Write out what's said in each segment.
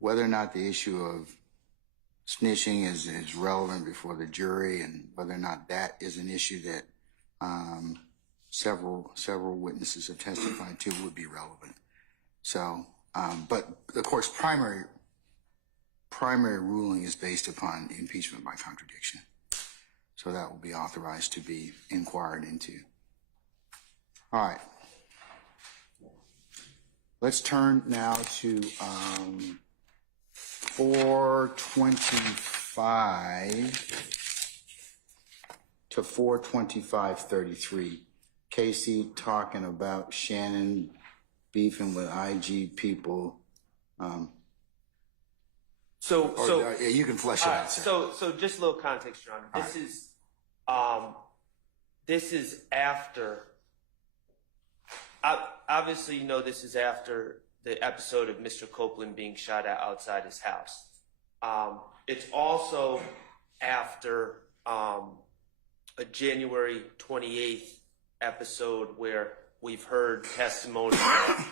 whether or not the issue of snitching is relevant before the jury, and whether or not that is an issue that several witnesses have testified to would be relevant. So, but the court's primary ruling is based upon impeachment by contradiction. So that will be authorized to be inquired into. All right. Let's turn now to 425 to 425.33. Casey talking about Shannon beefing with IG people. You can flesh it out. So just a little context, Your Honor. This is after. Obviously, you know, this is after the episode of Mr. Copeland being shot at outside his house. It's also after a January 28th episode where we've heard testimony of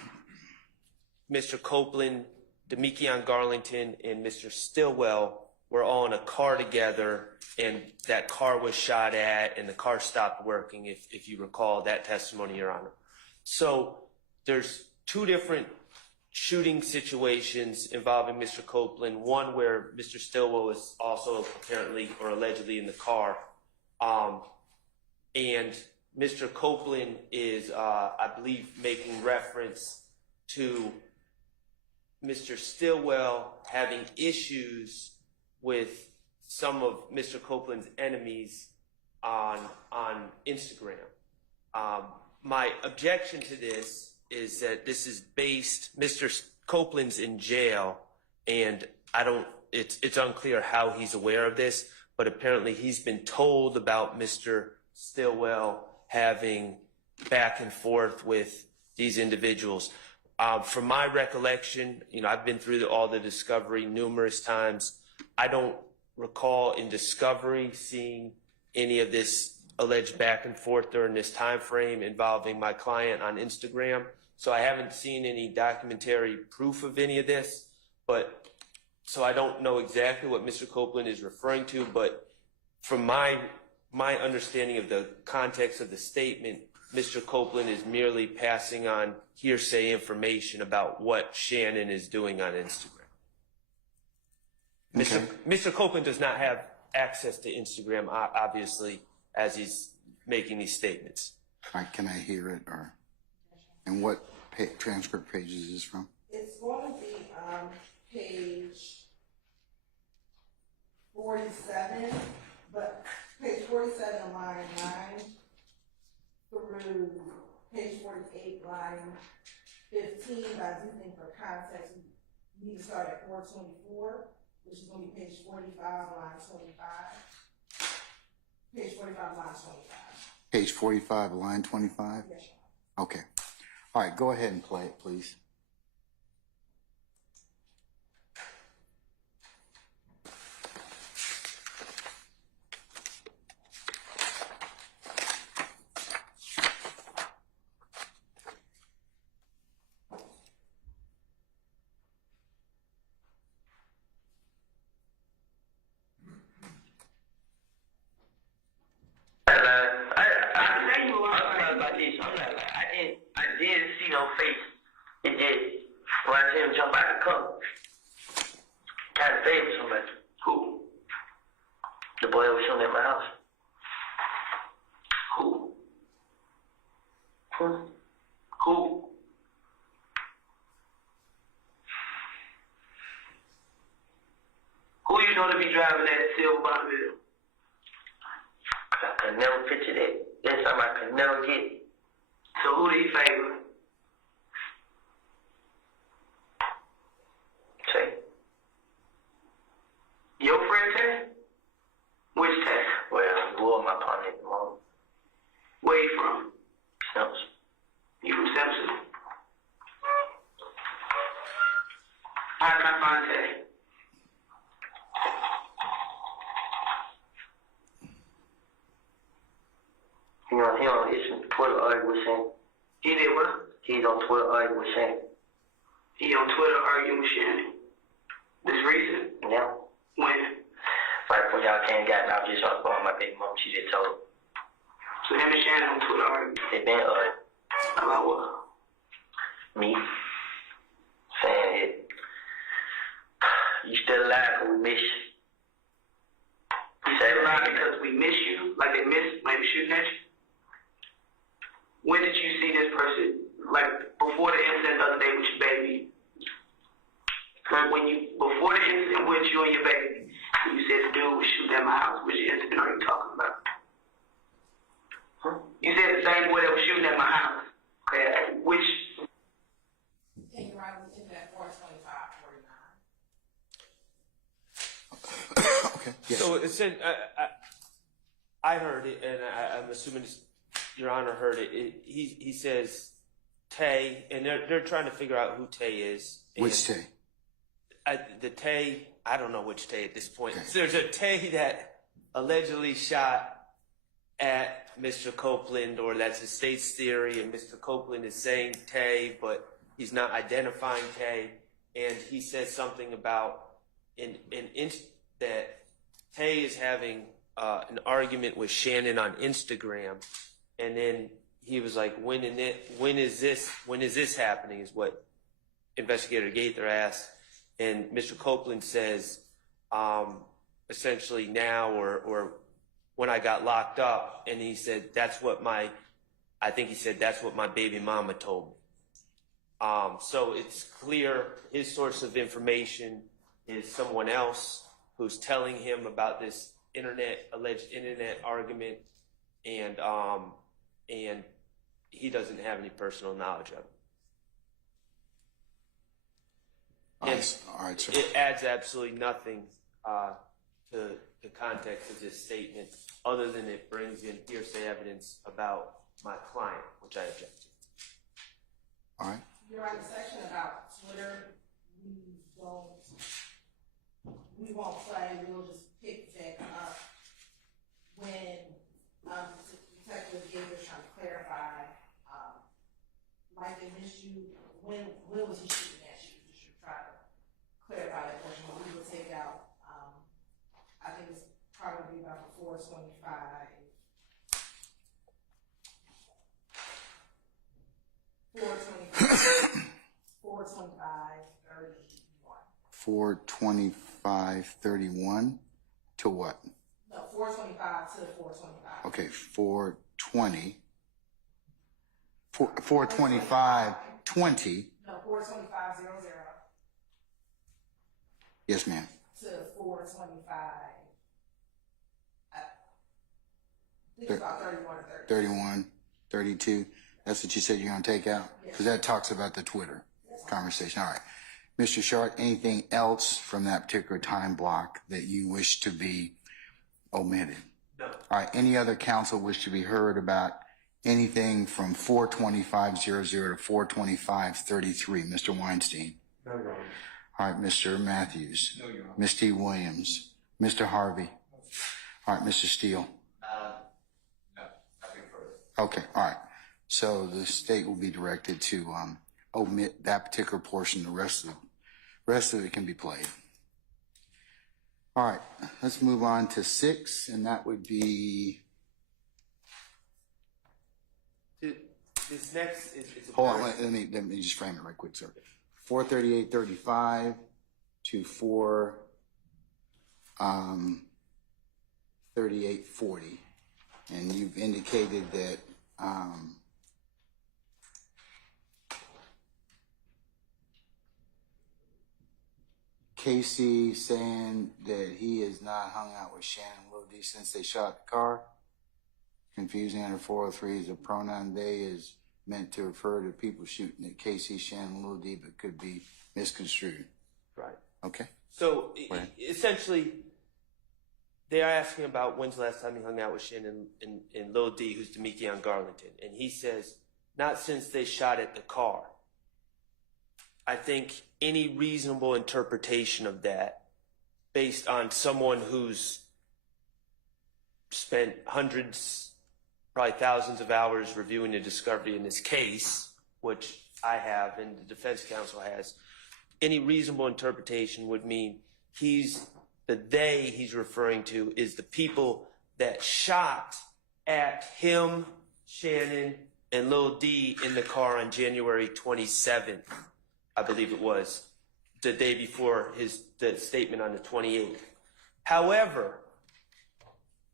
Mr. Copeland, Demekion Garlington, and Mr. Stillwell were all in a car together, and that car was shot at, and the car stopped working, if you recall that testimony, Your Honor. So there's two different shooting situations involving Mr. Copeland, one where Mr. Stillwell was also apparently or allegedly in the car, and Mr. Copeland is, I believe, making reference to Mr. Stillwell having issues with some of Mr. Copeland's enemies on Instagram. My objection to this is that this is based, Mr. Copeland's in jail, and it's unclear how he's aware of this, but apparently he's been told about Mr. Stillwell having back and forth with these individuals. From my recollection, you know, I've been through all the discovery numerous times. I don't recall in discovery seeing any of this alleged back and forth during this time frame involving my client on Instagram. So I haven't seen any documentary proof of any of this, but so I don't know exactly what Mr. Copeland is referring to, but from my understanding of the context of the statement, Mr. Copeland is merely passing on hearsay information about what Shannon is doing on Instagram. Okay. Mr. Copeland does not have access to Instagram, obviously, as he's making these statements. All right, can I hear it? And what transcript page is this from? It's going to be page 47, but page 47 line 9 through page 48 line 15. But I do think for context, we need to start at 424, which is going to be page 45 line 25. Page 45 line 25. Page 45 line 25? Yes, sir. Okay. All right, go ahead and play it, please. Who you know to be driving that silver Bonneville? I could never picture that. That's something I could never get. So who do you favor? Say. Your friend Tay? Which Tay? Well, you are my partner at the moment. Where you from? Simpson. You from Simpson? How can I find Tay? He on his Twitter arguing with Shannon. He did what? He's on Twitter arguing with Shannon. He on Twitter arguing with Shannon. This recent? Yeah. When? Right before y'all came and got me, I was just on the phone with my baby mom. She just told. So him and Shannon on Twitter already. They been About what? me saying it. You still alive, but we miss you. You said a lot because we miss you, like they miss, maybe shooting at you. When did you see this person, like before the incident the other day with your baby? Before the incident with you and your baby, you said the dude was shooting at my house. Which incident are you talking about? You said the same boy that was shooting at my house. Which? Can you write it in that 425-49? Okay. Yes. So it said, I heard it, and I'm assuming Your Honor heard it. He says Tay, and they're trying to figure out who Tay is. Which Tay? The Tay, I don't know which Tay at this point. Okay. So there's a Tay that allegedly shot at Mr. Copeland, or that's the state's theory, and Mr. Copeland is saying Tay, but he's not identifying Tay, and he says something about that Tay is having an argument with Shannon on Instagram, and then he was like, when is this happening, is what Investigator Gaither asked, and Mr. Copeland says, essentially now, or when I got locked up, and he said, that's what my baby mama told me. So it's clear his source of information is someone else who's telling him about this alleged internet argument, and he doesn't have any personal knowledge of it. All right, sir. It adds absolutely nothing to the context of this statement, other than it brings in hearsay evidence about my client, which I object to. All right. You're right, the section about Twitter, we won't play, we'll just pick that up when Detective Gator's trying to clarify, like they missed you, when was he shooting at you? You should try to clarify that portion, but we will take out, I think it's probably about 425. 425:31 to what? No, 425 to 425. Okay, 425:20. No, 425:00. Yes, ma'am. To 425. I think it's about 31 or 30. 31, 32. That's what you said you're going to take out? Because that talks about the Twitter conversation. All right. Mr. Sharp, anything else from that particular time block that you wish to be omitted? No. All right. Any other counsel wish to be heard about anything from 425:00 to 425:33? Mr. Weinstein? No, Your Honor. All right. Mr. Matthews? No, Your Honor. Ms. T. Williams? Mr. Harvey? All right. Mr. Steele? No, nothing further. Okay. All right. So the state will be directed to omit that particular portion. The rest of it can be played. All right. Let's move on to 6, and that would be. This next is a Hold on. Let me just frame it right quick, sir. 438:35 to 438:40, and you've indicated that. Casey saying that he has not hung out with Shannon Lodi since they shot the car. Confusing under 403 is a pronoun they is meant to refer to people shooting at Casey, Shannon Lodi, but could be misconstrued. right. Okay. So Right. essentially, they are asking about when's the last time he hung out with Shannon and Lil D, who's Demekion Garlington, and he says not since they shot at the car. I think any reasonable interpretation of that, based on someone who's spent hundreds, probably thousands of hours reviewing the discovery in this case, which I have and the defense counsel has, any reasonable interpretation would mean he's referring to is the people that shot at him, Shannon, and Lil D in the car on January 27th, I believe it was, the day before the statement on the 28th. However,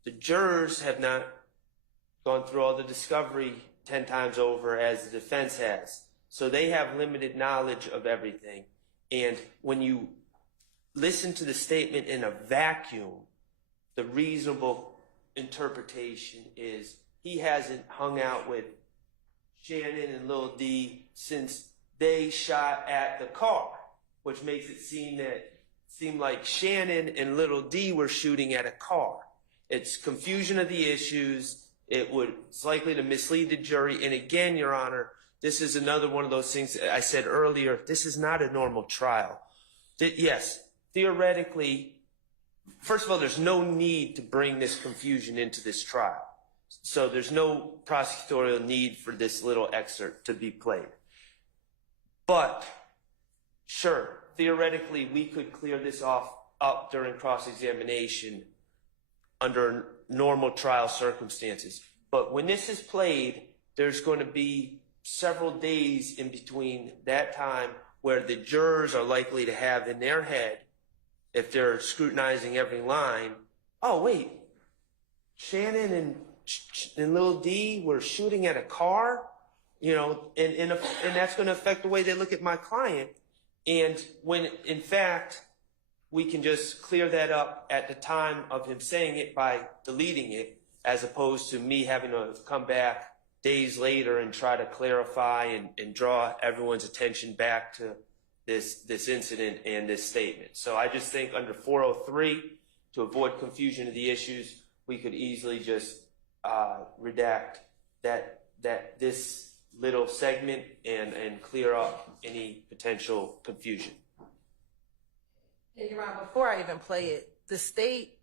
the jurors have not gone through all the discovery 10 times over as the defense has. So they have limited knowledge of everything. And when you listen to the statement in a vacuum, the reasonable interpretation is he hasn't hung out with Shannon and Lil D since they shot at the car, which makes it seem like Shannon and Lil D were shooting at a car. It's confusion of the issues. It's likely to mislead the jury. And again, Your Honor, this is another one of those things I said earlier. This is not a normal trial. Yes, theoretically, first of all, there's no need to bring this confusion into this trial. So there's no prosecutorial need for this little excerpt to be played. But sure, theoretically, we could clear this up during cross-examination under normal trial circumstances. But when this is played, there's going to be several days in between that time where the jurors are likely to have in their head, if they're scrutinizing every line, oh, wait, Shannon and Lil D were shooting at a car, and that's going to affect the way they look at my client. And when, in fact, we can just clear that up at the time of him saying it by deleting it, as opposed to me having to come back days later and try to clarify and draw everyone's attention back to this incident and this statement. So I just think under 403, to avoid confusion of the issues, we could easily just redact this little segment and clear up any potential confusion. Yeah, Your Honor, before I even play it, the state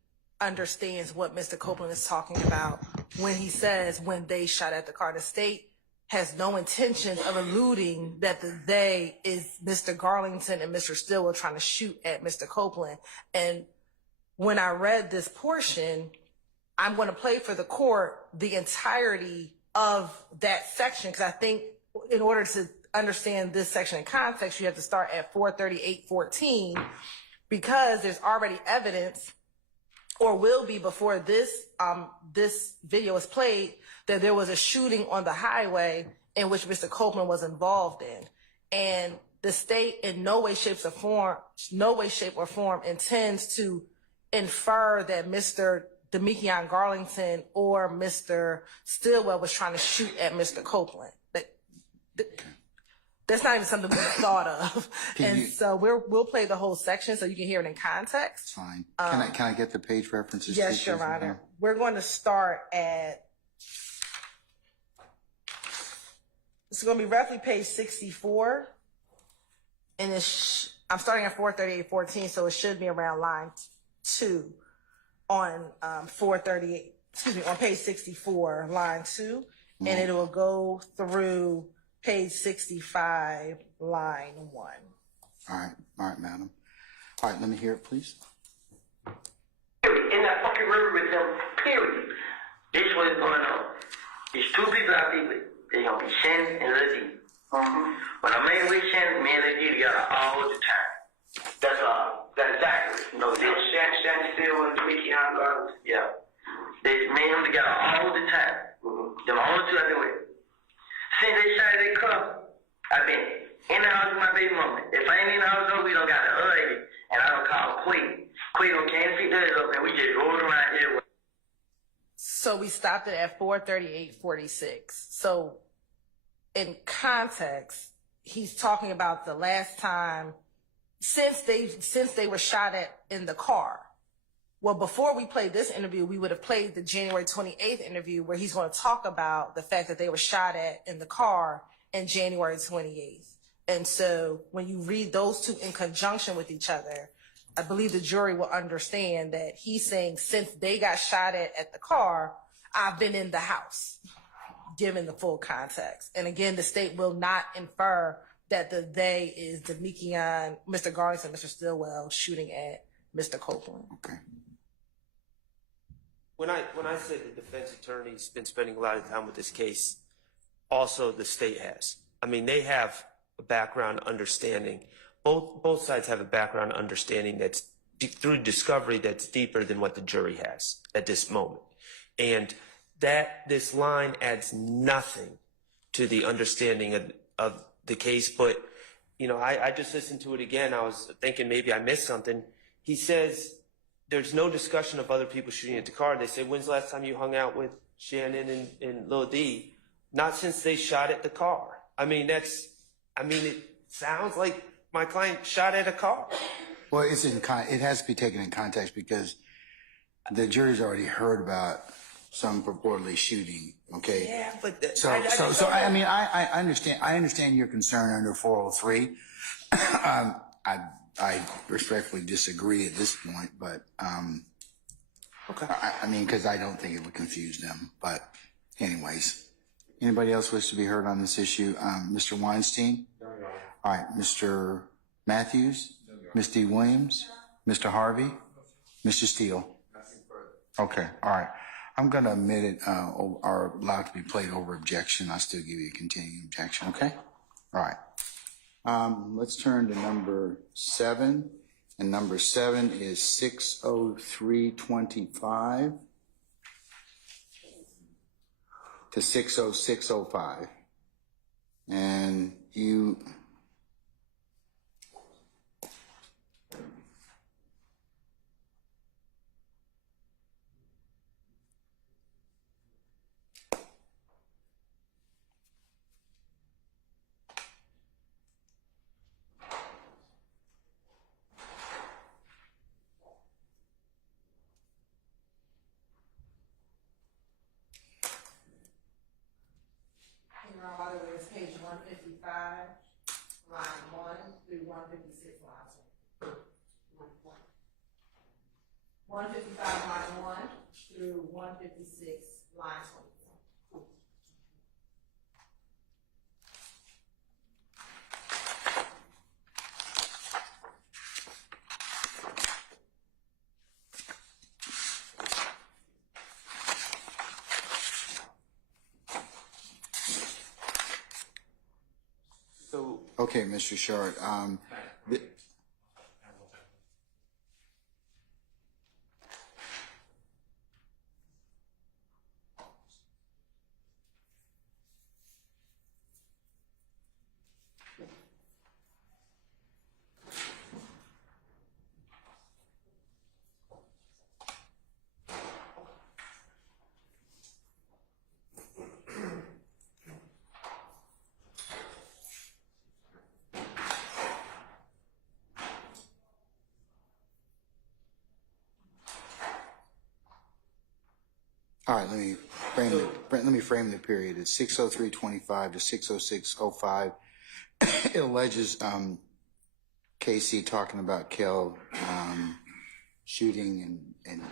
understands what Mr. Copeland is talking about when he says when they shot at the car. The state has no intention of alluding that the they is Mr. Garlington and Mr. Stillwell trying to shoot at Mr. Copeland. And when I read this portion, I'm going to play for the court the entirety of that section, because I think in order to understand this section in context, you have to start at 438:14, because there's already evidence, or will be before this video is played, that there was a shooting on the highway in which Mr. Copeland was involved in. And the state in no way, shape, or form intends to infer that Mr. Demekion Garlington or Mr. Stillwell was trying to shoot at Mr. Copeland. That's not even something we thought of. So we'll play the whole section so you can hear it in context. Fine. Can I get the page references? Yes, Your Honor. We're going to start at, it's going to be roughly page 64. And I'm starting at 438:14, so it should be around line 2 on on page 64, line 2. And it will go through page 65, line 1. All right, madam. All right, let me hear it, please. In that fucking river with them, period. This is what is going on. There's two people I be with. They're going to be Shannon and Lil D. When I'm in with Shannon, me and Lil D together all the time. That's exactly. Shannon still want to meet you on guard. Yeah. They me and him together all the time. Them only two I've been with. Since they shot their car, I've been in the house with my baby mama. If I ain't in the house, though, we don't got to hug it. And I don't call Quay. Quay don't can't pick that up, and we just rolled around here. So we stopped it at 438:46. So in context, he's talking about the last time since they were shot at in the car. Well, before we played this interview, we would have played the January 28th interview where he's going to talk about the fact that they were shot at in the car in January 28th. And so when you read those two in conjunction with each other, I believe the jury will understand that he's saying since they got shot at the car, I've been in the house, given the full context. And again, the state will not infer that the they is Demekion, Mr. Garnis and Mr. Stillwell shooting at Mr. Copeland. Okay. When I said the defense attorney's been spending a lot of time with this case, also the state has. I mean, they have a background understanding. Both sides have a background understanding that's through discovery that's deeper than what the jury has at this moment. And that this line adds nothing to the understanding of the case. But, you know, I just listened to it again. I was thinking maybe I missed something. He says there's no discussion of other people shooting at the car. They say, when's the last time you hung out with Shannon and Lil D? Not since they shot at the car. I mean, it sounds like my client shot at a car. Well, it has to be taken in context because the jury's already heard about some purportedly shooting. Okay. Yeah, but I understand your concern under 403. I respectfully disagree at this point, but okay. Because I don't think it would confuse them. But anyways, anybody else wish to be heard on this issue? Mr. Weinstein. No, Your Honor. All right, Mr. Matthews. No, Your Honor. Ms. D. Williams. Mr. Harvey. Mr. Steele. Nothing further. Okay. All right. I'm going to admit it are allowed to be played over objection. I'll still give you a continuing objection. Okay. All right. Let's turn to number 7, and number 7 is 60325 to 60605, and you. By the way, it's page 155, line 1 through 156, line 155, line 1 through 156, line 24. Okay, Mr. Short. All right, let me frame the period. It's 60325 to 60605. It alleges Casey talking about Kel shooting and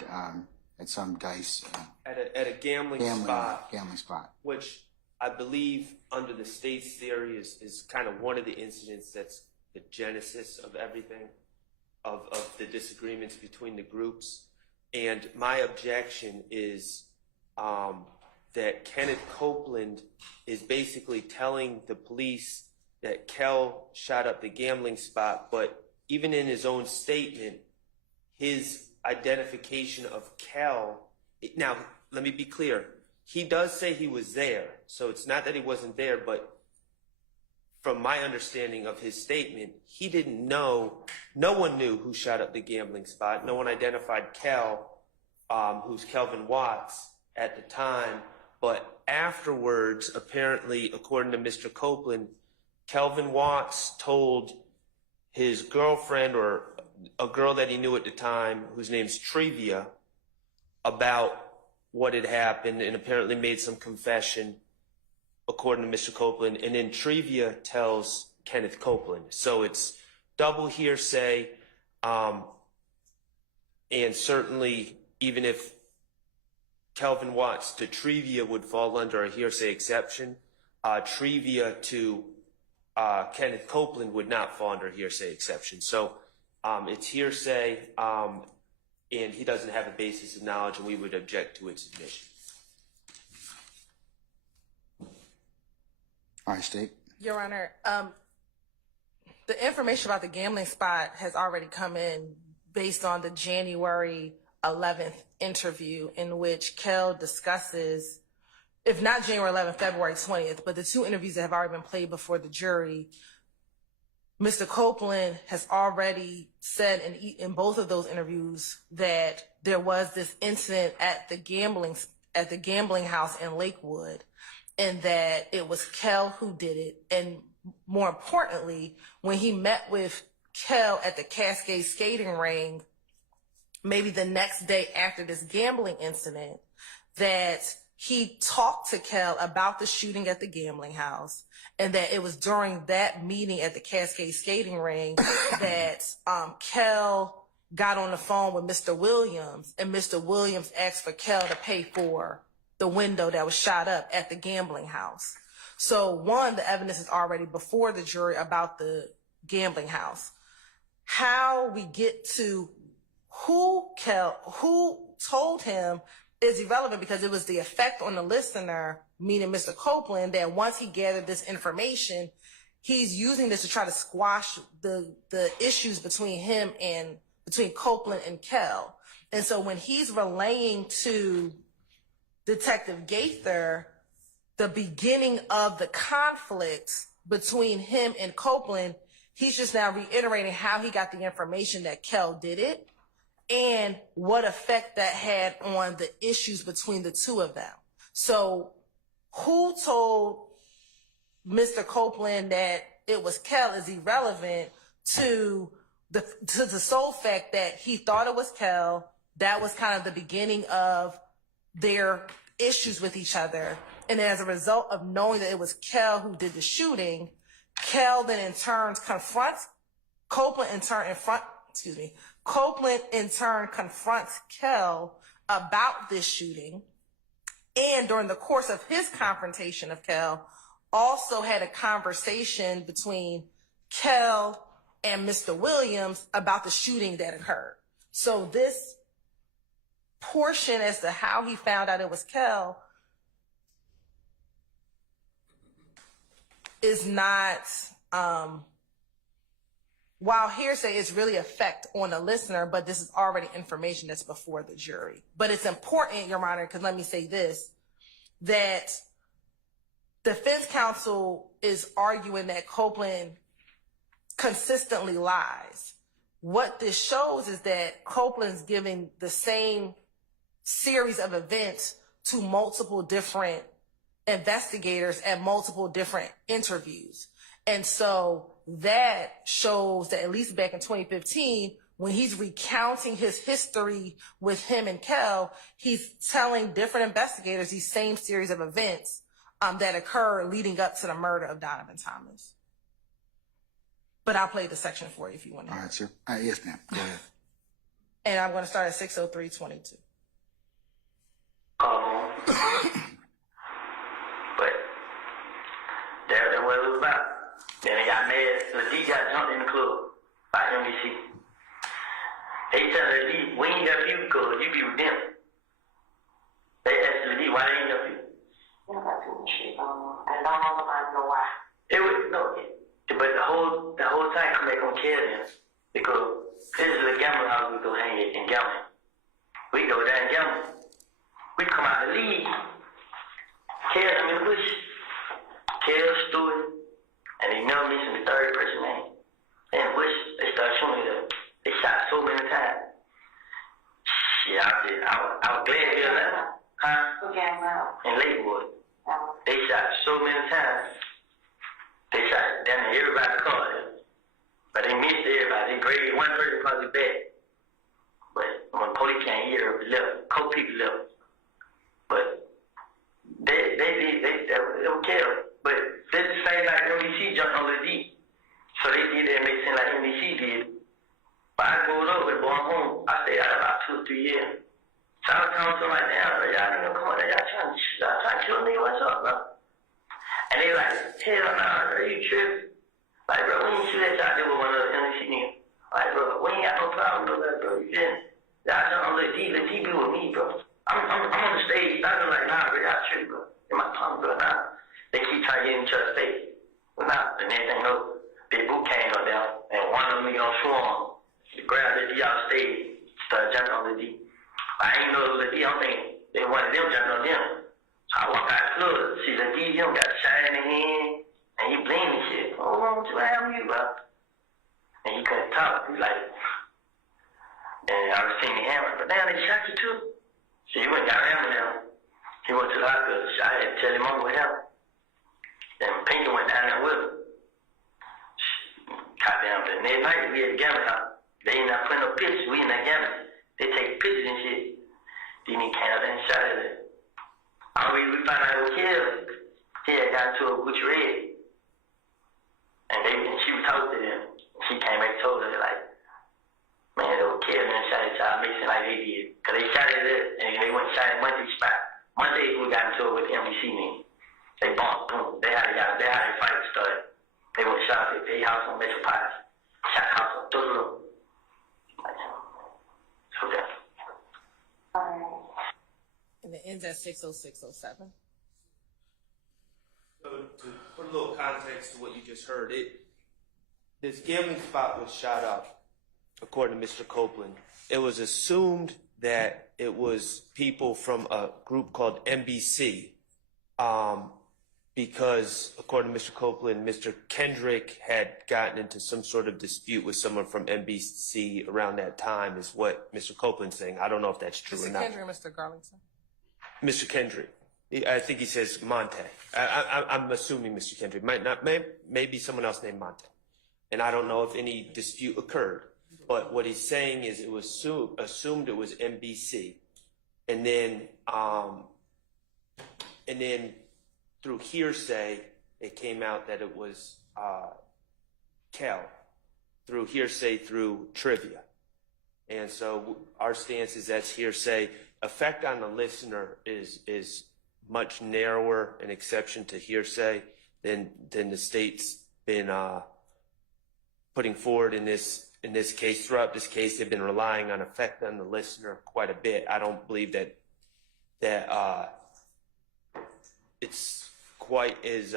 at some dice At a gambling spot, which I believe under the state's theory is kind of one of the incidents that's the genesis of everything, of the disagreements between the groups. And my objection is that Kenneth Copeland is basically telling the police that Kel shot up the gambling spot, but even in his own statement, his identification of Kel, now let me be clear, he does say he was there, so it's not that he wasn't there, but from my understanding of his statement, he didn't know, no one knew who shot up the gambling spot, no one identified Kel, who's Kelvin Watts, at the time, but afterwards, apparently, according to Mr. Copeland, Kelvin Watts told his girlfriend, or a girl that he knew at the time, whose name's Trivia, about what had happened, and apparently made some confession, according to Mr. Copeland, and then Trivia tells Kenneth Copeland. So it's double hearsay, and certainly, even if Kelvin Watts to Trivia would fall under a hearsay exception, Trivia to Kenneth Copeland would not fall under hearsay exception. So it's hearsay, and he doesn't have a basis of knowledge, and we would object to its admission. All right, State. Your Honor, the information about the gambling spot has already come in based on the January 11th interview in which Kel discusses, if not January 11th, February 20th, but the two interviews that have already been played before the jury. Mr. Copeland has already said in both of those interviews that there was this incident at the gambling house in Lakewood, and that it was Kel who did it. And more importantly, when he met with Kel at the Cascade skating ring, maybe the next day after this gambling incident, that he talked to Kel about the shooting at the gambling house, and that it was during that meeting at the Cascade skating ring that Kel got on the phone with Mr. Williams, and Mr. Williams asked for Kel to pay for the window that was shot up at the gambling house. So one, the evidence is already before the jury about the gambling house. How we get to who told him is irrelevant, because it was the effect on the listener, meaning Mr. Copeland, that once he gathered this information, he's using this to try to squash the issues between Copeland and Kel. And so when he's relaying to Detective Gaither the beginning of the conflict between him and Copeland, he's just now reiterating how he got the information that Kel did it and what effect that had on the issues between the two of them. So who told Mr. Copeland that it was Kel is irrelevant to the sole fact that he thought it was Kel. That was kind of the beginning of their issues with each other. And as a result of knowing that it was Kel who did the shooting, Copeland in turn confronts Kel about this shooting. And during the course of his confrontation of Kel, also had a conversation between Kel and Mr. Williams about the shooting that occurred. So this portion as to how he found out it was Kel is not, while hearsay is really effect on the listener, but this is already information that's before the jury. But it's important, Your Honor, because let me say this, that defense counsel is arguing that Copeland consistently lies. What this shows is that Copeland's giving the same series of events to multiple different investigators at multiple different interviews. And so that shows that at least back in 2015, when he's recounting his history with him and Kel, he's telling different investigators these same series of events that occur leading up to the murder of Donovan Thomas. But I'll play the section for you if you want to. All right, sir. Yes, ma'am. Go ahead. And I'm going to start at 6:03:22. But that's what it was about. Then they got mad. The D got jumped in the club by NBC. They tell the D, we ain't got you because you be with them. They asked the D, why they ain't got you? You know, got too much shit going on. I don't know why. It was, no, but the whole time come back on care them because this is a gambling house we go hang it and gamble. We go down and gamble. We come out the league. Kel, I'm in the bush. Kel, Stewart, and they never mentioned the third person name. And Bush, they started showing me that they shot so many times. Shit, I was glad to hear that. Huh? Who came out? In Lakewood. They shot so many times. They shot damn near everybody's car. But they missed everybody. They graded one person because of bad. But when police can't hear, left. Co-people left. But they don't care. But that's the same like NBC jumped on the D. So they did that make sense like NBC did. But I go over and going home. I stayed out about 2 or 3 years. So I was telling them like, damn, y'all nigga come on there, y'all trying to kill me, what's up, bro? And they like, hell nah, bro, you tripping. Like, bro, we ain't shoot at y'all. There was one of the NBC niggas. Like, bro, we ain't got no problem with that, bro. You feel me? Y'all trying to let D be with me, bro. I'm on the stage. I'm like, nah, bro, y'all trip, bro. In my tongue, bro, nah. They keep trying to get in each other's face. But nah, the next thing you know, Big Boo came up there, and one of them niggas on swarm, he grabbed the D off stage, started jumping on the D. I ain't know it was a D. I'm thinking they wanted them jumping on them. So I walk out the club, see the D, him got shot in the hand, and he bleeding and shit. What's wrong with you? What happened to you, bro? And he couldn't talk. He like, and I was seeing the hammer, but damn, they shot you too. So he went and got hammer now. He went to the hospital. So I had to tell him mama what happened. And Pinky went down there with him. Goddamn, the next night we at the gambling house. They ain't not putting no pictures. We in that gambling. They take pictures and shit. Then he came up there and shot at it. We found out it was killed. He had got into a Gucci Red. And she was talking to them. She came back and told her, like, man, they were killed and shot at y'all, mixing like they did. Because they shot at it, and they went and shot at Monday spot. Monday, we got into it with the NBC name. They bumped, boom. They how they fight started. They went and shot at their house on Metro Pies. Shot house on Tuzlo. Okay. And it ends at 6:06:07. So to put a little context to what you just heard, this gambling spot was shot up, according to Mr. Copeland. It was assumed that it was people from a group called NBC, because according to Mr. Copeland, Mr. Kendrick had gotten into some sort of dispute with someone from NBC around that time, is what Mr. Copeland's saying. I don't know if that's true or Mr. not. Kendrick, Mr. Garlington. Mr. Kendrick. I think he says Monte. I'm assuming Mr. Kendrick. Maybe someone else named Monte. And I don't know if any dispute occurred. But what he's saying is it was assumed it was NBC. And then through hearsay, it came out that it was Kel. Through hearsay, through trivia. And so our stance is that's hearsay. Effect on the listener is much narrower an exception to hearsay than the state's been putting forward in this case. Throughout this case, they've been relying on effect on the listener quite a bit. I don't believe that it's quite as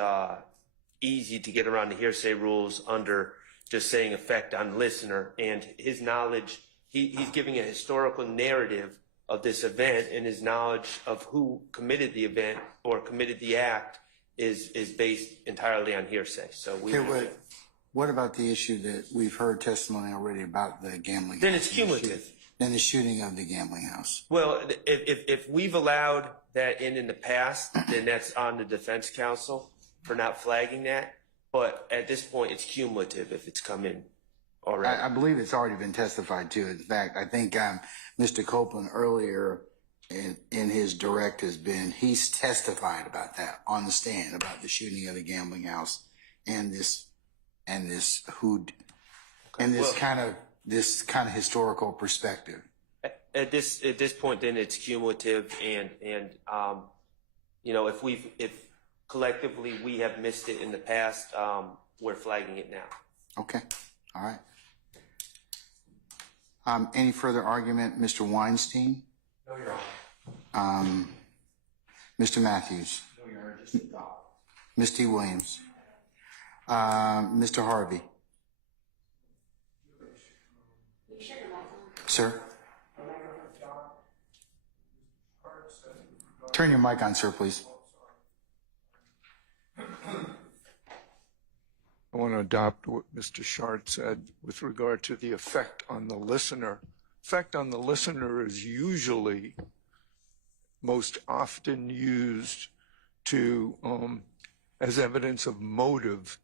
easy to get around the hearsay rules under just saying effect on listener. And his knowledge, he's giving a historical narrative of this event, and his knowledge of who committed the event or committed the act is based entirely on hearsay. So what about the issue that we've heard testimony already about the gambling then house? it's cumulative. Then the shooting of the gambling house. Well, if we've allowed that in the past, then that's on the defense counsel for not flagging that. But at this point, it's cumulative if it's come in already. I believe it's already been testified to. In fact, I think Mr. Copeland earlier in his direct he's testified about that on the stand, about the shooting of the gambling house and this kind of historical perspective. At this point, then it's cumulative, and if collectively we have missed it in the past, we're flagging it now. Okay, all right. Any further argument, Mr. Weinstein? No, Your Honor. Mr. Matthews? No, Your Honor, just adopt. Ms. T. Williams? Mr. Harvey? Sir? Turn your mic on, sir, please. I want to adopt what Mr. Shart said with regard to the effect on the listener. Effect on the listener is usually most often used as evidence of motive.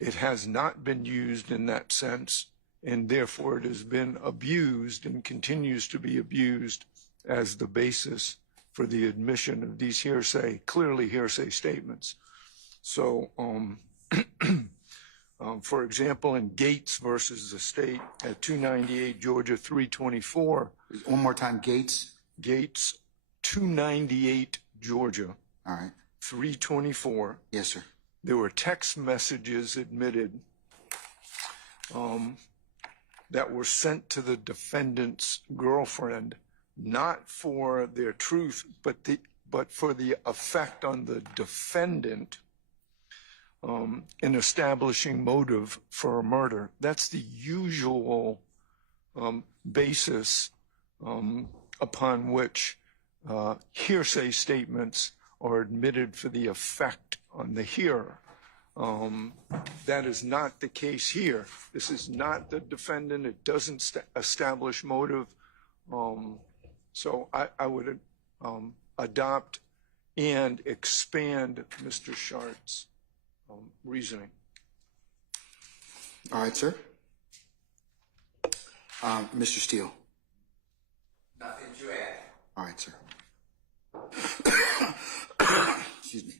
It has not been used in that sense, and therefore it has been abused and continues to be abused as the basis for the admission of these clearly hearsay statements. So, for example, in Gates versus the state at 298 Georgia 324. One more time, Gates? Gates 298 Georgia. All right. 324. Yes, sir. There were text messages admitted that were sent to the defendant's girlfriend, not for their truth, but for the effect on the defendant in establishing motive for a murder. That's the usual basis upon which hearsay statements are admitted for the effect on the hearer. That is not the case here. This is not the defendant. It doesn't establish motive. So I would adopt and expand Mr. Shart's reasoning. All right, sir. Mr. Steele. Nothing to add. All right, sir. Excuse me.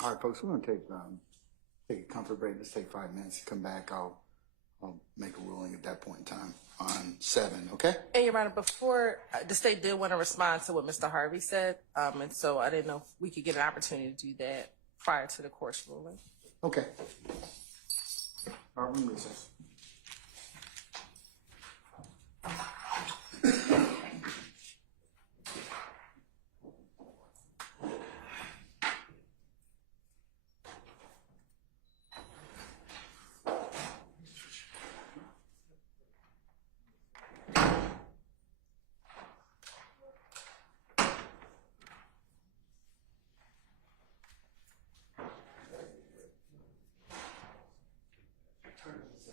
All right, folks, we're going to take a comfort break. Let's take 5 minutes to come back. I'll make a ruling at that point in time on 7, okay? And Your Honor, before, the state did want to respond to what Mr. Harvey said, and so I didn't know if we could get an opportunity to do that prior to the court's ruling. Okay. All right, we're in recess. Turn this in.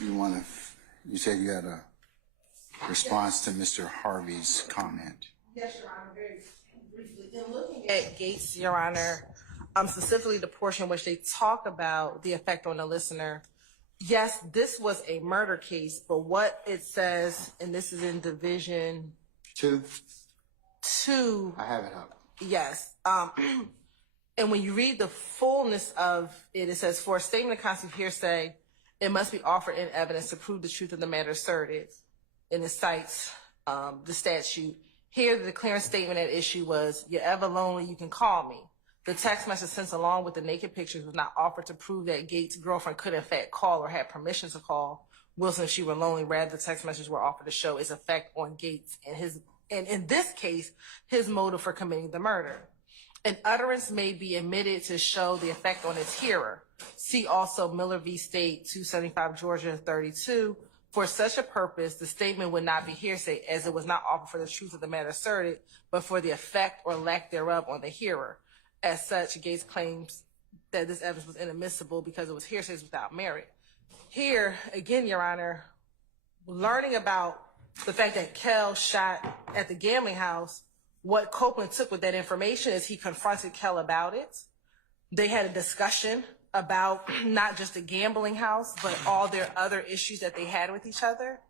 you said you had a response to Mr. Harvey's comment. Yes, Your Honor, very briefly. In looking At Gates, Your Honor, specifically the portion in which they talk about the effect on the listener. Yes, this was a murder case, but what it says, and this is in Division 2. 2. I have it up. Yes. And when you read the fullness of it, it says, for a statement of constitutional hearsay, it must be offered in evidence to prove the truth of the matter asserted. And it cites the statute. Here, the declaring statement at issue was, you're ever lonely, you can call me. The text message sent along with the naked pictures was not offered to prove that Gates' girlfriend could in fact call or had permission to call Wilson if she were lonely. Rather, the text messages were offered to show its effect on Gates and in this case, his motive for committing the murder. An utterance may be admitted to show the effect on its hearer. See also Miller v. State, 275 Georgia 32. For such a purpose, the statement would not be hearsay as it was not offered for the truth of the matter asserted, but for the effect or lack thereof on the hearer. As such, Gates claims that this evidence was inadmissible because it was hearsay without merit. Here, again, Your Honor, learning about the fact that Kell shot at the gambling house, what Copeland took with that information is he confronted Kell about it. They had a discussion about not just the gambling house, but all their other issues that they had with each other.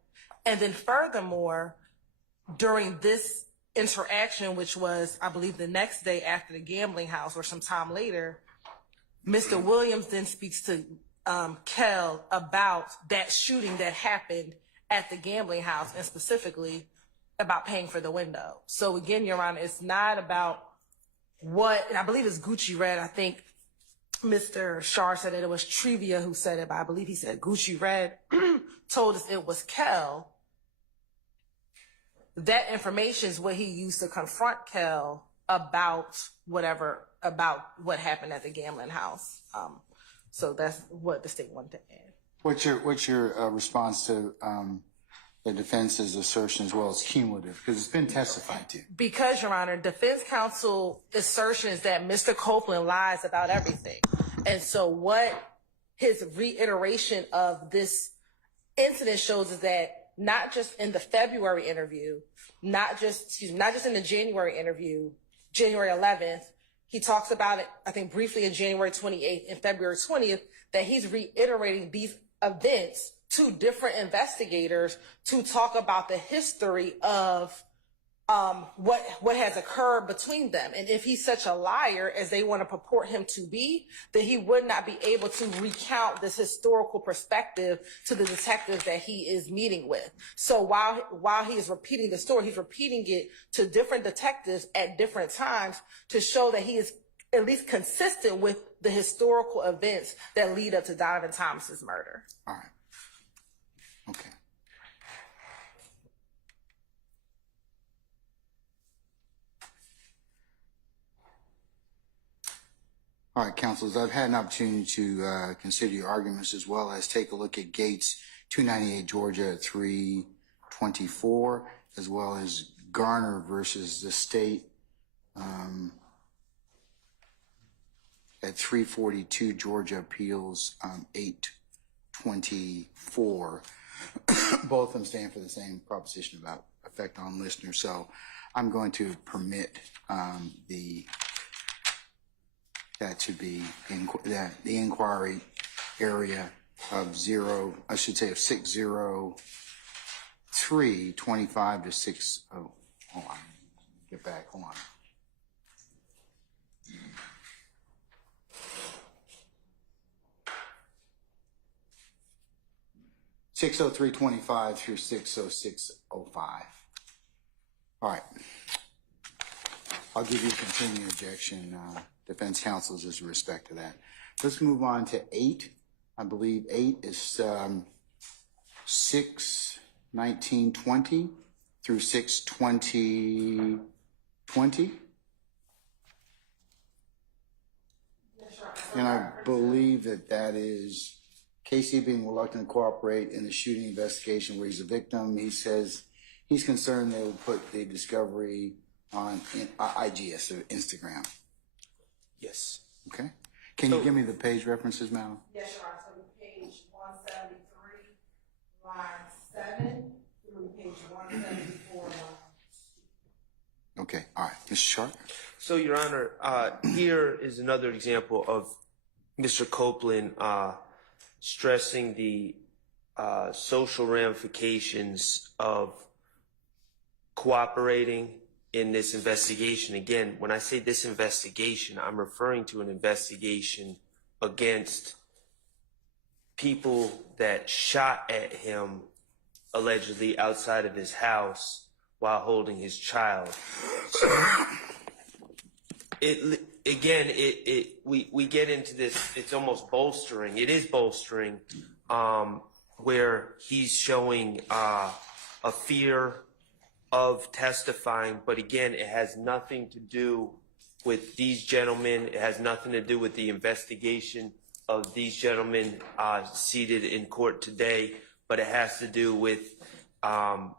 And then furthermore, during this interaction, which was, I believe, the next day after the gambling house or some time later, Mr. Williams then speaks to Kell about that shooting that happened at the gambling house and specifically about paying for the window. So again, Your Honor, it's not about what, and I believe it's Gucci Red. I think Mr. Shar said that it was Trivia who said it, but I believe he said Gucci Red told us it was Kell. That information is what he used to confront Kell about about what happened at the gambling house. So that's what the state wanted to add. What's your response to the defense's assertion as well as cumulative? Because it's been testified to. Because, Your Honor, defense counsel assertion is that Mr. Copeland lies about everything. And so what his reiteration of this incident shows is that not just in the February interview, not just in the January interview, January 11th, he talks about it, I think, briefly in January 28th and February 20th, that he's reiterating these events to different investigators to talk about the history of what has occurred between them. And if he's such a liar as they want to purport him to be, then he would not be able to recount this historical perspective to the detectives that he is meeting with. So while he is repeating the story, he's repeating it to different detectives at different times to show that he is at least consistent with the historical events that lead up to Donovan Thomas's murder. All right. Okay. All right, counsels, I've had an opportunity to consider your arguments as well as take a look at Gates 298 Georgia at 324, as well as Garner versus the state at 342 Georgia Appeals 824. Both of them stand for the same proposition about effect on listeners. So I'm going to permit that to be the inquiry area of 60325 to 60. Hold on. Get back. Hold on. (60325) through 60605. All right. I'll give you a continuing objection, defense counsels, with respect to that. Let's move on to 8. I believe 8 is 6/19/20 through 6/20/20. And I believe that is Casey being reluctant to cooperate in the shooting investigation where he's a victim. He says he's concerned they will put the discovery on IGS or Instagram. Yes. Okay. Can you give me the page references, Mal? Yes, Your Honor. So page 173 line 7 through page 174. Okay, all right. Mr. Sharp? So, Your Honor, here is another example of Mr. Copeland stressing the social ramifications of cooperating in this investigation. Again, when I say this investigation, I'm referring to an investigation against people that shot at him allegedly outside of his house while holding his child. So, we get into this, it's almost bolstering. It is bolstering, where he's showing a fear of testifying, but again, it has nothing to do with these gentlemen. It has nothing to do with the investigation of these gentlemen seated in court today, but it has to do with an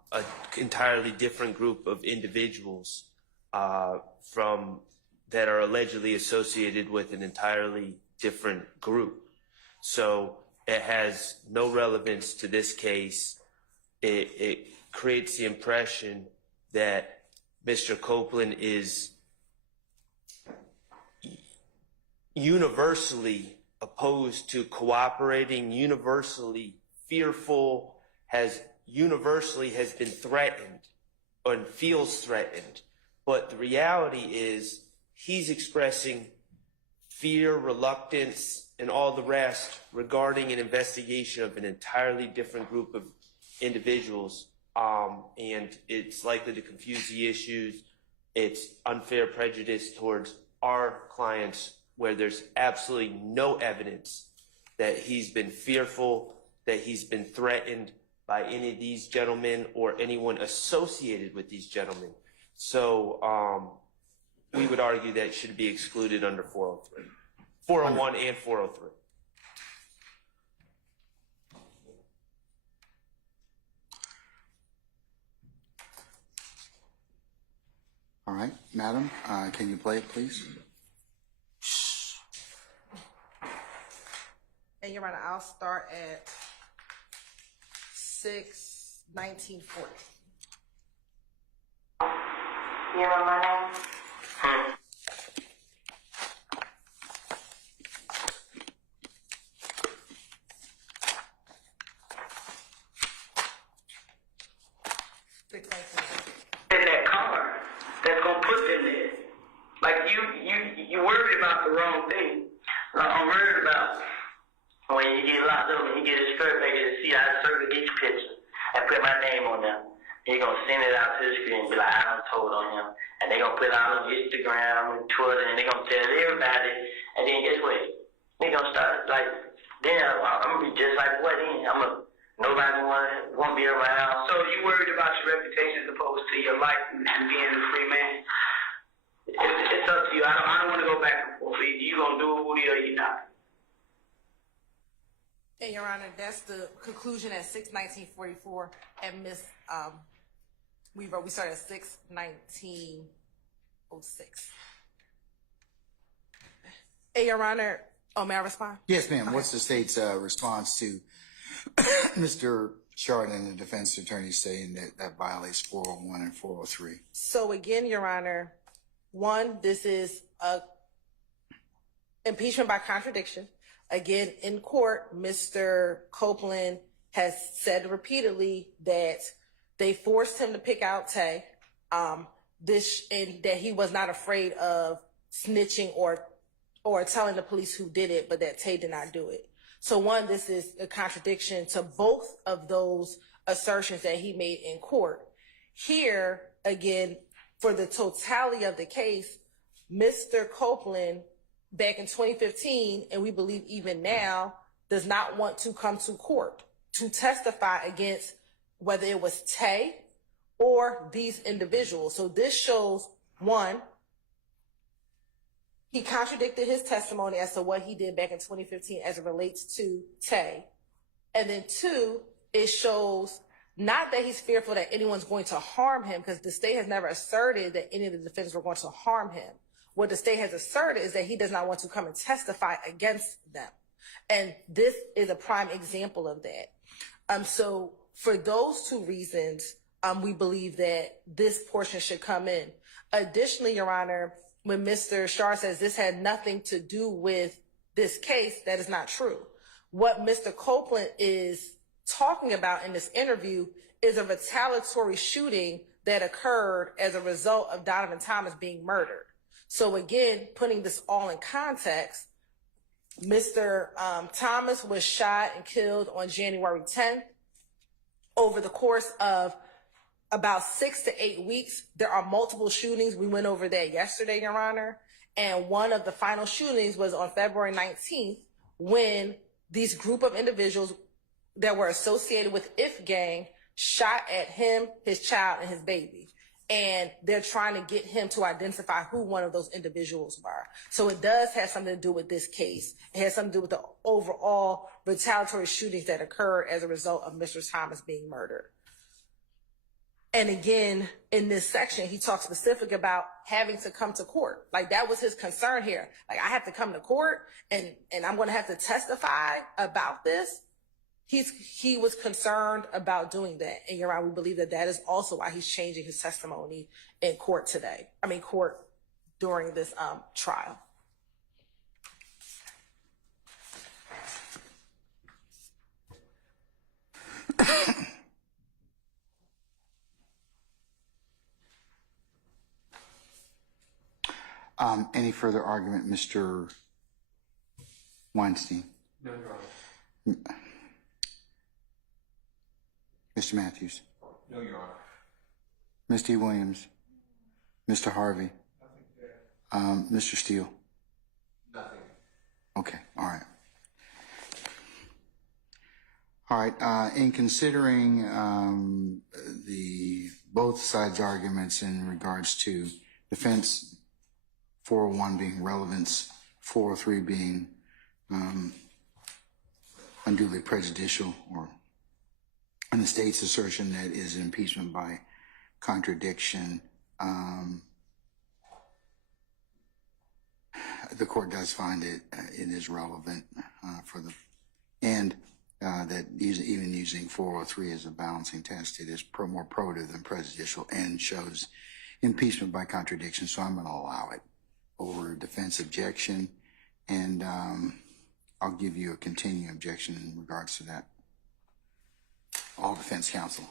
entirely different group of individuals that are allegedly associated with an entirely different group. So it has no relevance to this case. It creates the impression that Mr. Copeland is universally opposed to cooperating, universally fearful, universally has been threatened and feels threatened. But the reality is he's expressing fear, reluctance, and all the rest regarding an investigation of an entirely different group of individuals. And it's likely to confuse the issues. It's unfair prejudice towards our clients where there's absolutely no evidence that he's been fearful, that he's been threatened by any of these gentlemen or anyone associated with these gentlemen. So we would argue that it should be excluded under 401 and 403. All right, madam, can you play it, please? And Your Honor, I'll start at 6/19/40. You know my name? In that car that's gonna put them there. Like you worried about the wrong thing. Like, I'm worried about when you get locked up and you get a skirt back in the seat, I circle each picture and put my name on them. He's gonna send it out to the screen and be like, I done told on him. And they're gonna put it out on Instagram and Twitter and they're gonna tell everybody. And then guess what? They're gonna start like, damn, I'm gonna be just like what then? Nobody won't be around. So you worried about your reputation as opposed to your life and being a free man? It's up to you. I don't want to go back and forth. Either you gonna do it, Woody, or you not. And Your Honor, that's the conclusion at 6/19/44. And Miss, we started at 6/19/06. And Your Honor, may I respond? Yes, ma'am. What's the state's response to Mr. Chardon and the defense attorney saying that violates 401 and 403? So again, Your Honor, one, this is a impeachment by contradiction. Again, in court, Mr. Copeland has said repeatedly that they forced him to pick out Tay, and that he was not afraid of snitching or telling the police who did it, but that Tay did not do it. So one, this is a contradiction to both of those assertions that he made in court. Here, again, for the totality of the case, Mr. Copeland, back in 2015, and we believe even now, does not want to come to court to testify against whether it was Tay or these individuals. So this shows, one, he contradicted his testimony as to what he did back in 2015 as it relates to Tay. And then two, it shows not that he's fearful that anyone's going to harm him, because the state has never asserted that any of the defendants were going to harm him. What the state has asserted is that he does not want to come and testify against them. And this is a prime example of that. So for those two reasons, we believe that this portion should come in. Additionally, Your Honor, when Mr. Shar says this had nothing to do with this case, that is not true. What Mr. Copeland is talking about in this interview is a retaliatory shooting that occurred as a result of Donovan Thomas being murdered. So again, putting this all in context, Mr. Thomas was shot and killed on January 10th. Over the course of about 6 to 8 weeks, there are multiple shootings. We went over that yesterday, Your Honor. And one of the final shootings was on February 19th when these group of individuals that were associated with If Gang shot at him, his child, and his baby. And they're trying to get him to identify who one of those individuals were. So it does have something to do with this case. It has something to do with the overall retaliatory shootings that occurred as a result of Mr. Thomas being murdered. And again, in this section, he talks specific about having to come to court. Like, that was his concern here. Like, I have to come to court and I'm going to have to testify about this. He was concerned about doing that. And Your Honor, we believe that that is also why he's changing his testimony in court today. Court during this trial. Any further argument, Mr. Weinstein? No, Your Honor. Mr. Matthews? No, Your Honor. Ms. D. Williams? Mr. Harvey? Nothing there. Mr. Steele? Nothing. Okay, all right. All right, in considering both sides' arguments in regards to defense 401 being relevance, 403 being unduly prejudicial, and the state's assertion that is impeachment by contradiction, the court does find it is relevant that even using 403 as a balancing test, it is more probative than prejudicial and shows impeachment by contradiction. So I'm going to allow it over defense objection, and I'll give you a continuing objection in regards to that. All defense counsel.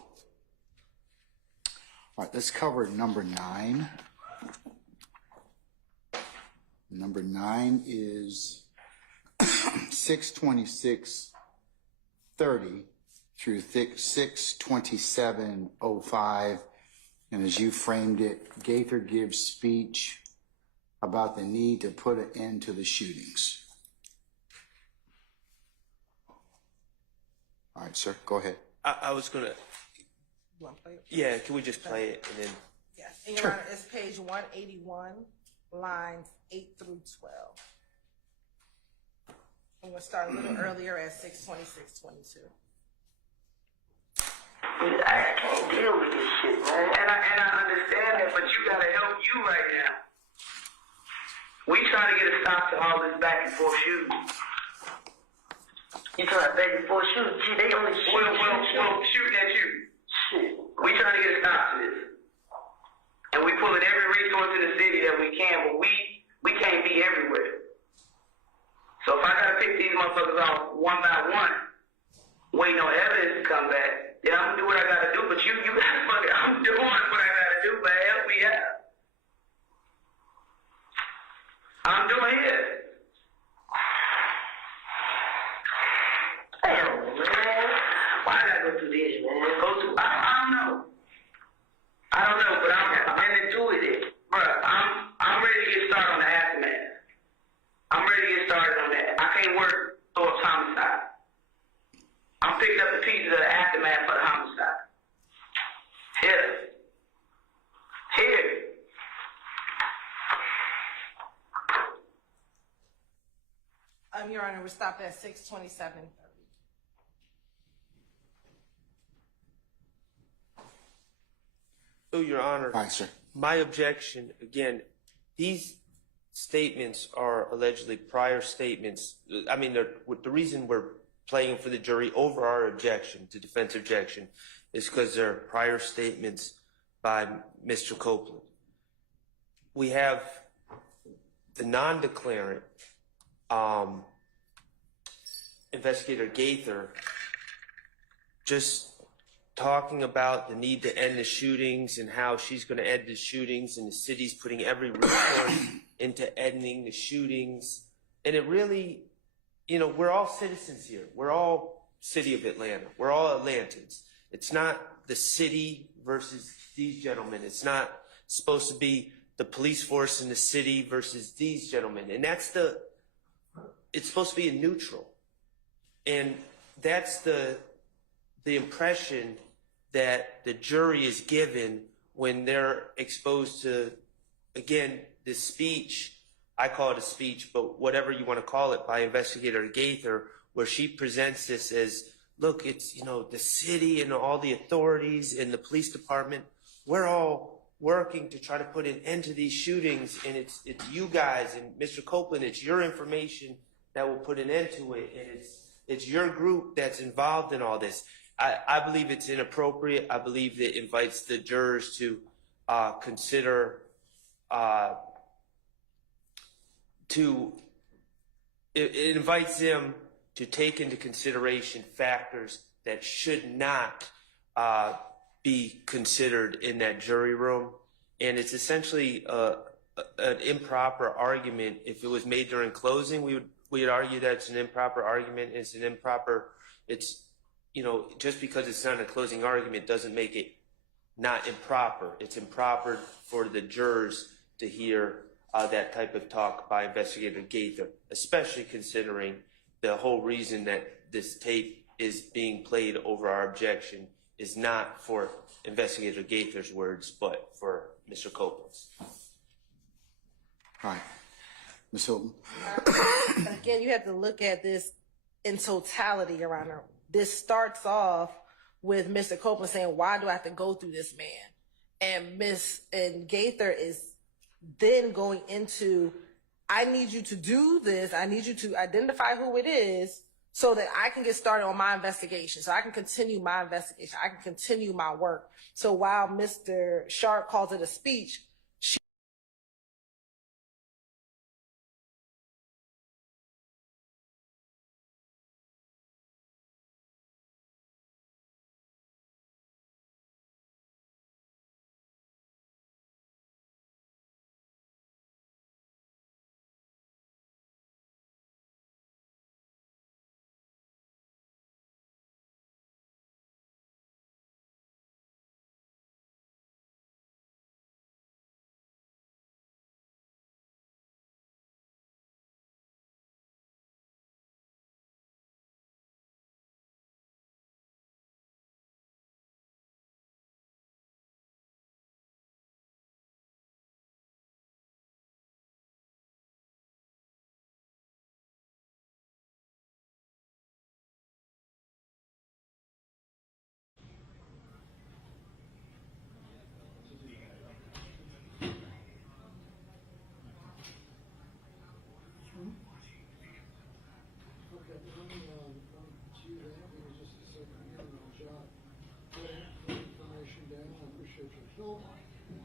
All right, let's cover number 9. Number 9 is 62630 through 62705. And as you framed it, Gaither gives speech about the need to put an end to the shootings. All right, sir, go ahead. I was going to, You want to play it? yeah, can we just play it and then? Yes. And Your Honor, it's page 181, lines 8 through 12. I'm going to start a little earlier at 626:22. I can't deal with this shit, man. And I understand that, but you gotta help you right now. We trying to get a stop to all this back and forth shooting. You trying to back and forth shoot? Gee, they only shoot. Well, shooting at you. Shit. We trying to get a stop to this. And we pulling every resource in the city that we can, but we can't be everywhere. So if I gotta pick these motherfuckers off one by one, waiting on evidence to come back, then I'm gonna do what I gotta do, but you gotta fucking, I'm doing what I gotta do, man. Help me out. I'm doing it. Damn, man. Why I gotta go through this, man? I don't know, but I'm into it. Bruh, I'm ready to get started on the aftermath. I'm ready to get started on that. I can't work towards homicide. I'm picking up the pieces of the aftermath for the homicide. Here. Your Honor, we stopped at 627:30. So, Your Honor, All right, sir. my objection, again, these statements are allegedly prior statements. I mean, the reason we're playing for the jury over our objection, the defense objection, is because there are prior statements by Mr. Copeland. We have the non-declarant, Investigator Gaither, just talking about the need to end the shootings and how she's going to end the shootings and the city's putting every resource into ending the shootings. And it really, you know, we're all citizens here. We're all city of Atlanta. We're all Atlantans. It's not the city versus these gentlemen. It's not supposed to be the police force in the city versus these gentlemen. And it's supposed to be a neutral. And that's the impression that the jury is given when they're exposed to, again, this speech. I call it a speech, but whatever you want to call it, by Investigator Gaither, where she presents this as, look, it's, you know, the city and all the authorities and the police department, we're all working to try to put an end to these shootings, and it's you guys and Mr. Copeland, it's your information that will put an end to it, and it's your group that's involved in all this. I believe it's inappropriate. I believe that it invites the jurors to consider it invites them to take into consideration factors that should not be considered in that jury room. And it's essentially an improper argument. If it was made during closing, we would argue that it's an improper argument. It's, you know, just because it's not a closing argument doesn't make it not improper. It's improper for the jurors to hear that type of talk by Investigator Gaither, especially considering the whole reason that this tape is being played over our objection is not for Investigator Gaither's words, but for Mr. Copeland's. All right. Ms. Hilton. Again, you have to look at this in totality around her. This starts off with Mr. Copeland saying, why do I have to go through this man? And Gaither is then going into, I need you to do this. I need you to identify who it is so that I can get started on my investigation. So I can continue my investigation. I can continue my work. So while Mr. Sharp calls it a speech,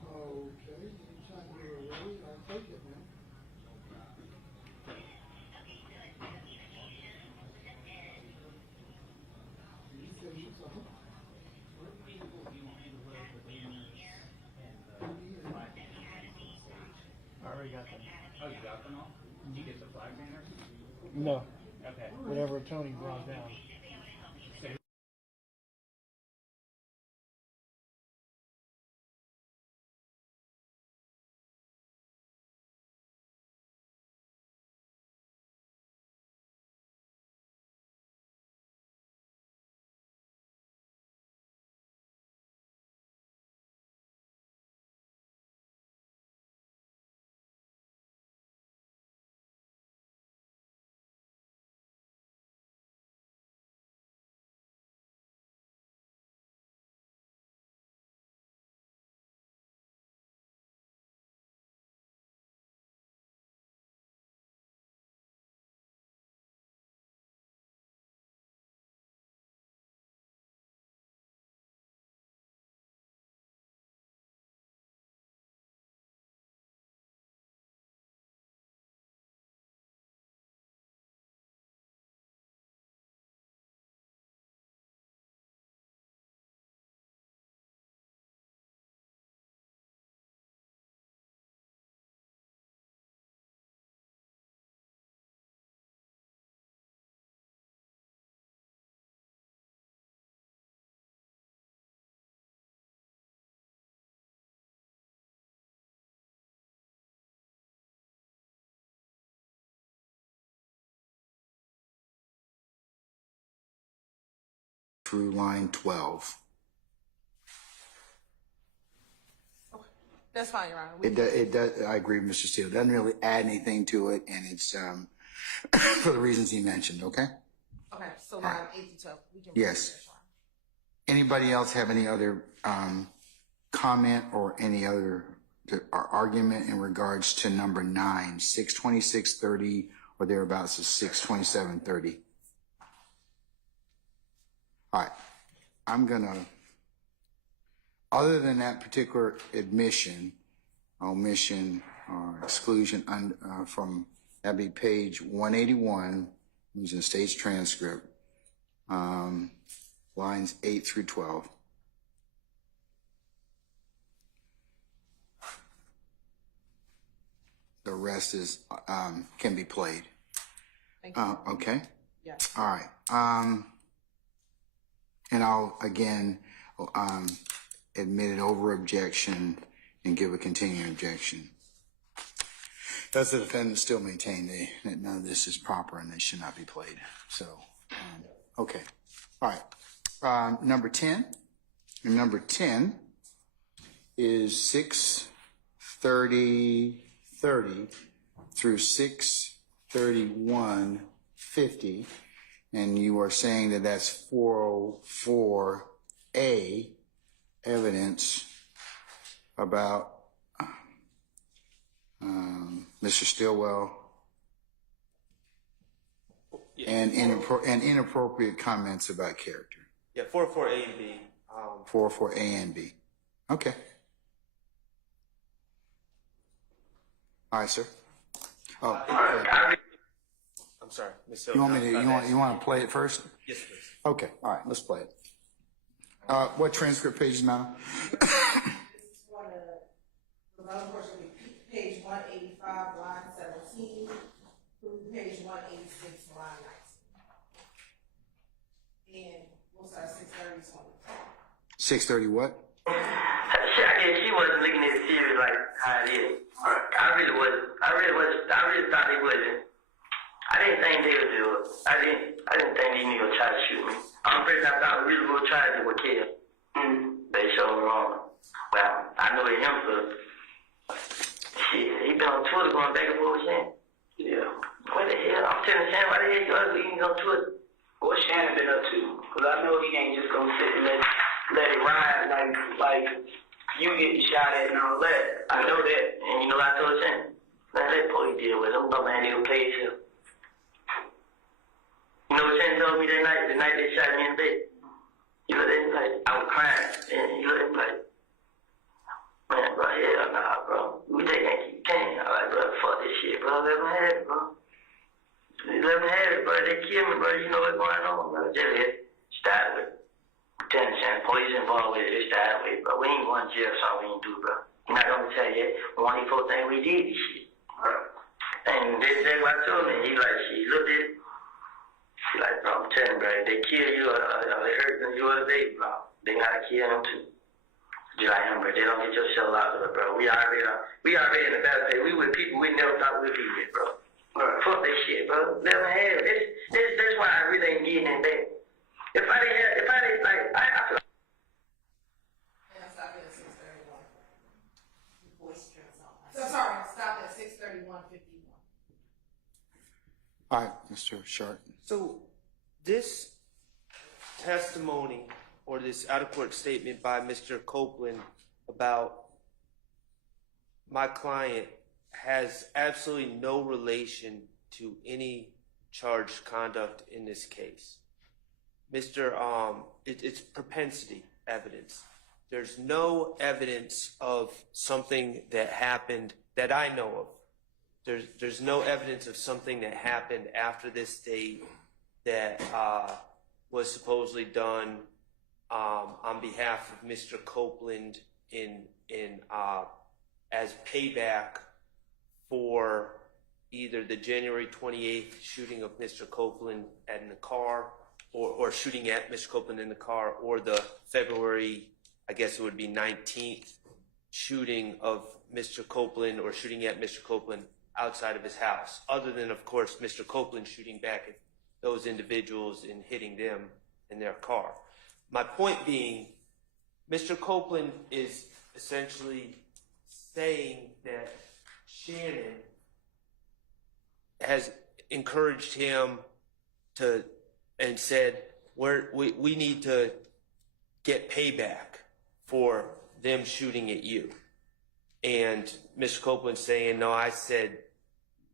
Okay, anytime you're ready, I'll take it now. Communications, I already got them. Oh, you got them all? Did you get the flag banners? No. Okay. Whatever Tony brought down. through line 12. That's fine, Your Honor. It does. I agree with Mr. Steele. It doesn't really add anything to it, and it's for the reasons he mentioned. Okay. Okay, so line 8 to 12. We can Yes. Anybody else have any other comment or any other argument in regards to number 9, 62630 or thereabouts is 62730? All right. I'm gonna. Other than that particular admission, omission, or exclusion from, that'd be page 181, using the state's transcript, lines 8 through 12. The rest is can be played. Thank you. Okay. Yes. All right. And I'll again admit it over objection and give a continuing objection. Does the defendant still maintain that none of this is proper and they should not be played? So, okay. All right. Number 10. And number 10 is 63030 through 63150. And you are saying that that's 404A evidence about Mr. Stillwell and inappropriate comments about character. Yeah, 404A and B. 404A and B. Okay. All right, sir. Oh, I'm sorry, Ms. Hill. you want me to? You want to play it first? Yes, please. Okay. All right. Let's play it. What transcript page is now? This is one of the other portion will be page 185, line 17, through page 186, line 19. And we'll start 630, 630 what? Shit, I guess she wasn't looking at it serious like how it is. I really thought they wasn't. I didn't think they would do it. I didn't think these niggas try to shoot me. I'm pretty sure I thought really would try to do a kill. They showed me wrong. Well, I know it's him for shit. He been on Twitter going back and forth with Shannon. Yeah. What the hell? I'm telling Shannon, why the hell you ugly even on Twitter? What Shannon been up to? Because I know he ain't just gonna sit and let it ride like you getting shot at and all that. I know that. And you know what I told Shannon? Man, let Polly deal with him. No man, he'll play himself. You know what Shannon told me that night? The night they shot me in bed. You let him play. I was crying. And you let him play. Man, bro, hell nah, bro. We take that you can. I'm like, bro, fuck this shit, bro. Let him have it, bro. Let him have it, bro. They kill me, bro. You know what's going on, bro. Just hit. Start with it. Lieutenant Shannon, police involved with it. Just start with it, bro. We ain't going to jail, so we ain't do, bro. You're not going to tell you one of these folks think we did this shit, bro. And that's what I told him. He like, she looked at it. She like, bro, I'm telling you, bro, if they kill you or they hurt you or they, bro, they got to kill him too. Just like him, bro. They don't get your shell out of it, bro. We already in the battle phase. We with people we never thought we'd be with, bro. Fuck that shit, bro. Never have it. That's why I really ain't getting in bed. If I didn't, like, I feel like. And stop at 631. Voice turns on. So sorry, stop at 631:51. All right, Mr. Sharp. So this testimony or this out-of-court statement by Mr. Copeland about my client has absolutely no relation to any charged conduct in this case. It's propensity evidence. There's no evidence of something that happened that I know of. There's no evidence of something that happened after this date that was supposedly done on behalf of Mr. Copeland in as payback for either the January 28th shooting of Mr. Copeland in the car, or shooting at Mr. Copeland in the car, or the February, I guess it would be 19th shooting of Mr. Copeland, or shooting at Mr. Copeland outside of his house, other than, of course, Mr. Copeland shooting back at those individuals and hitting them in their car. My point being, Mr. Copeland is essentially saying that Shannon has encouraged him to, and said, we need to get payback for them shooting at you. And Mr. Copeland saying, no, I said,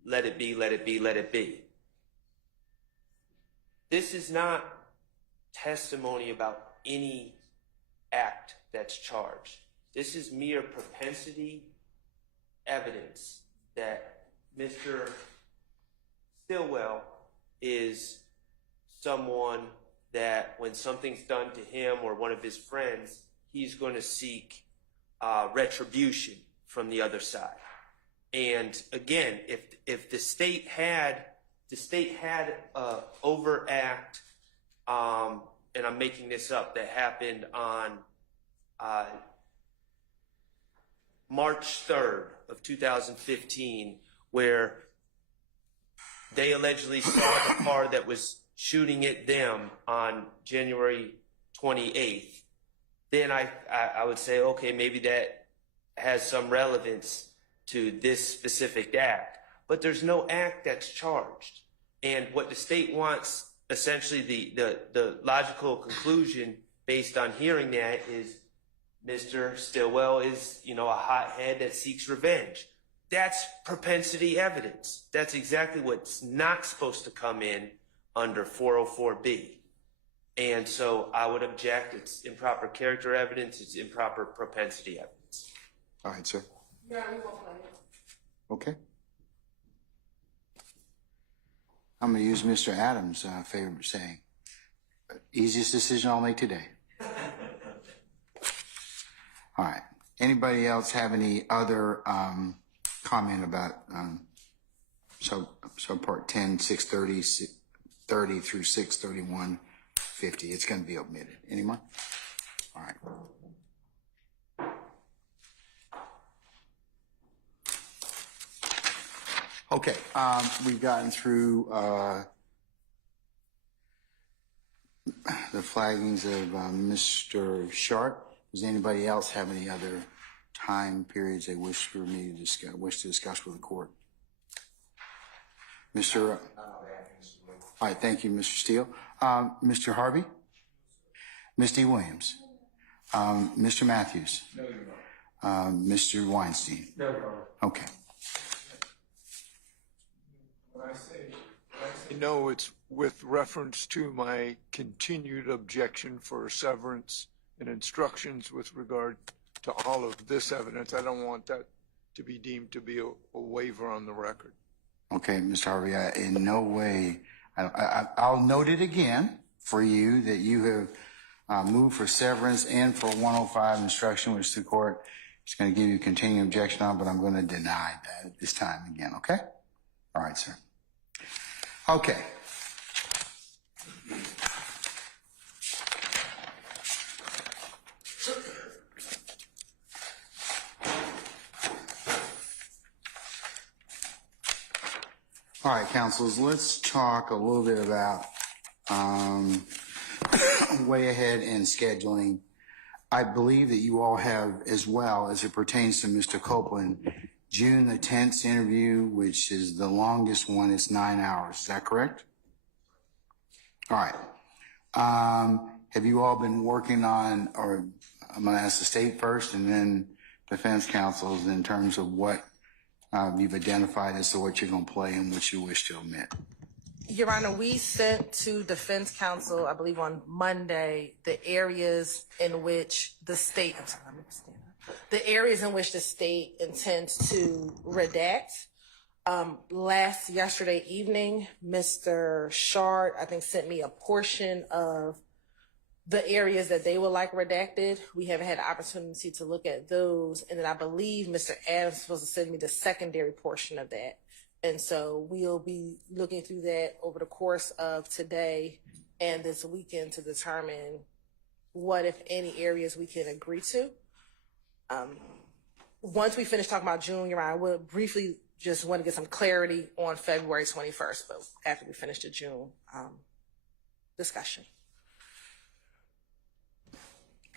let it be, let it be, let it be. This is not testimony about any act that's charged. This is mere propensity evidence that Mr. Stillwell is someone that when something's done to him or one of his friends, he's going to seek retribution from the other side. And again, if the state had overact, and I'm making this up, that happened on March 3rd of 2015, where they allegedly saw the car that was shooting at them on January 28th, then I would say, okay, maybe that has some relevance to this specific act. But there's no act that's charged. And what the state wants, essentially the logical conclusion based on hearing that is Mr. Stillwell is, a hothead that seeks revenge. That's propensity evidence. That's exactly what's not supposed to come in under 404B. And so I would object. It's improper character evidence. It's improper propensity evidence. All right, sir. Yeah, we won't play it. Okay. I'm going to use Mr. Adams' favorite saying, easiest decision I'll make today. All right. Anybody else have any other comment about subpart 10, 630, 30 through 631, 50? It's going to be omitted. Anyone? All right. Okay, we've gotten through the flaggings of Mr. Sharp. Does anybody else have any other time periods they wish for me to discuss with the court? Mr. All right, thank you, Mr. Steele. Mr. Harvey? Ms. D. Williams? Mr. Matthews? No, Your Honor. Mr. Weinstein? No, Your Honor. Okay. When I say No, it's with reference to my continued objection for severance and instructions with regard to all of this evidence. I don't want that to be deemed to be a waiver on the record. Okay, Mr. Harvey, in no way, I'll note it again for you that you have moved for severance and for 105 instruction, which the court is going to give you continuing objection on, but I'm going to deny that at this time again, okay? All right, sir. Okay. All right, councils, let's talk a little bit about way ahead in scheduling. I believe that you all have, as well as it pertains to Mr. Copeland, June the 10th interview, which is the longest one. It's 9 hours. Is that correct? All right. Have you all been working on, or I'm going to ask the state first and then defense counsels in terms of what you've identified as to what you're going to play and what you wish to omit? Your Honor, we sent to defense counsel, I believe on Monday, the areas in which the state, intends to redact. Yesterday evening, Mr. Shard, I think, sent me a portion of the areas that they would like redacted. We haven't had an opportunity to look at those. And then I believe Mr. Adams is supposed to send me the secondary portion of that. And so we'll be looking through that over the course of today and this weekend to determine what, if any, areas we can agree to. Once we finish talking about June, Your Honor, I will briefly just want to get some clarity on February 21st, but after we finish the June discussion. Well, I say, I know it's with reference to my continued objection for severance and instructions with regard to all of this evidence. I don't want that to be deemed to be a waiver on the record. Okay. Discussion.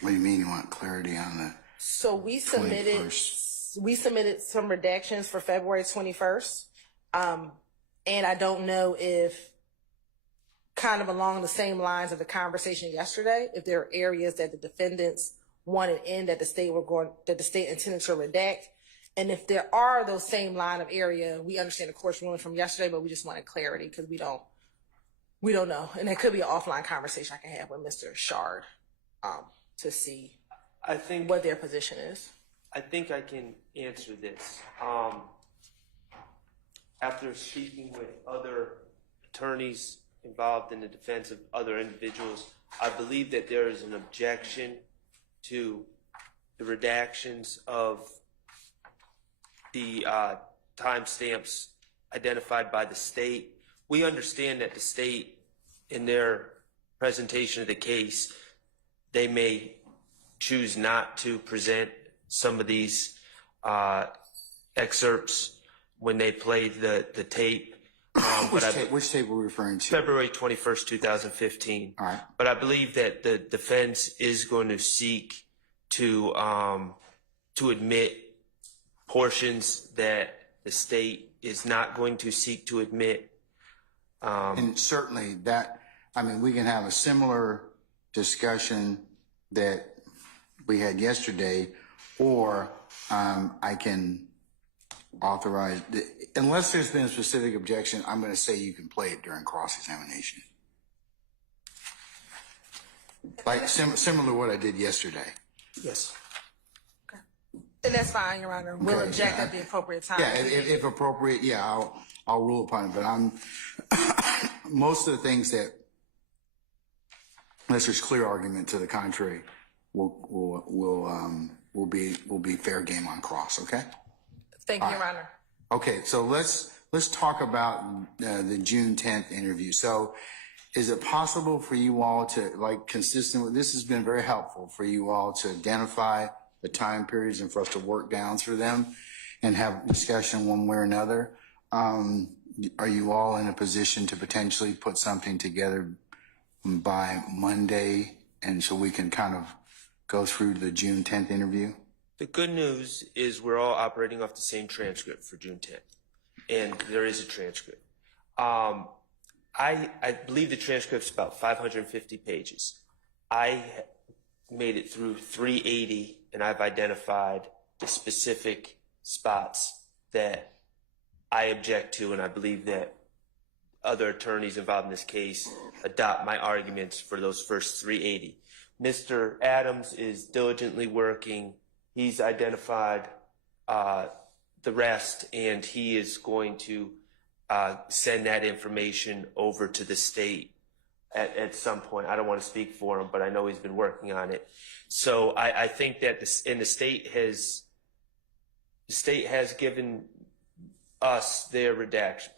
What do you mean you want clarity on the So we 21st? submitted some redactions for February 21st. And I don't know if, kind of along the same lines of the conversation yesterday, if there are areas that the defendants wanted in that the state intended to redact. And if there are those same line of area, we understand the court's ruling from yesterday, but we just wanted clarity because we don't know. And it could be an offline conversation I can have with Mr. Shard to see what their position is. I think I can answer this. After speaking with other attorneys involved in the defense of other individuals, I believe that there is an objection to the redactions of the timestamps identified by the state. We understand that the state, in their presentation of the case, they may choose not to present some of these excerpts when they play the tape. Which tape are we referring to? February 21st, 2015. All right. But I believe that the defense is going to seek to admit portions that the state is not going to seek to admit. And certainly we can have a similar discussion that we had yesterday, or I can authorize, unless there's been a specific objection, I'm going to say you can play it during cross-examination. Like similar to what I did yesterday. Yes. Okay. And that's fine, Your Honor. We'll object at the appropriate time. Yeah, if appropriate, I'll rule upon it. But I'm most of the things that, unless there's clear argument to the contrary, will be fair game on cross. Okay. Thank you, Your Honor. Okay, so let's talk about the June 10th interview. So, is it possible for you all to, like, consistent with this has been very helpful for you all to identify the time periods and for us to work down through them and have discussion one way or another? Are you all in a position to potentially put something together by Monday, and so we can kind of go through the June 10th interview? The good news is we're all operating off the same transcript for June 10th, and there is a transcript. I believe the transcript's about 550 pages. I made it through 380, and I've identified the specific spots that I object to, and I believe that other attorneys involved in this case adopt my arguments for those first 380. Mr. Adams is diligently working. He's identified the rest, and he is going to send that information over to the state at some point. I don't want to speak for him, but I know he's been working on it. So I think that the state has given us their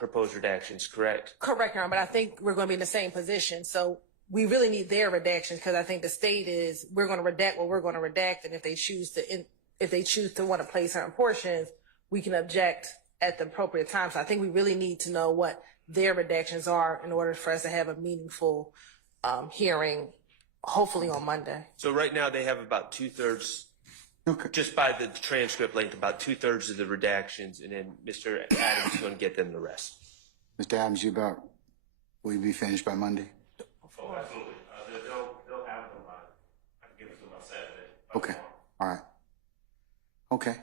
proposed redactions, correct? Correct, Your Honor, but I think we're going to be in the same position. So we really need their redactions, because I think the state is, we're going to redact what we're going to redact, and if they choose to want to play certain portions, we can object at the appropriate time. So I think we really need to know what their redactions are in order for us to have a meaningful hearing, hopefully on Monday. So right now they have about 2/3, just by the transcript length, about 2/3 of the redactions, and then Mr. Adams is going to get them the rest. Mr. Adams, will you be finished by Monday? Oh, absolutely. They'll have them by, I can give it to them by Saturday. Okay. All right. Okay.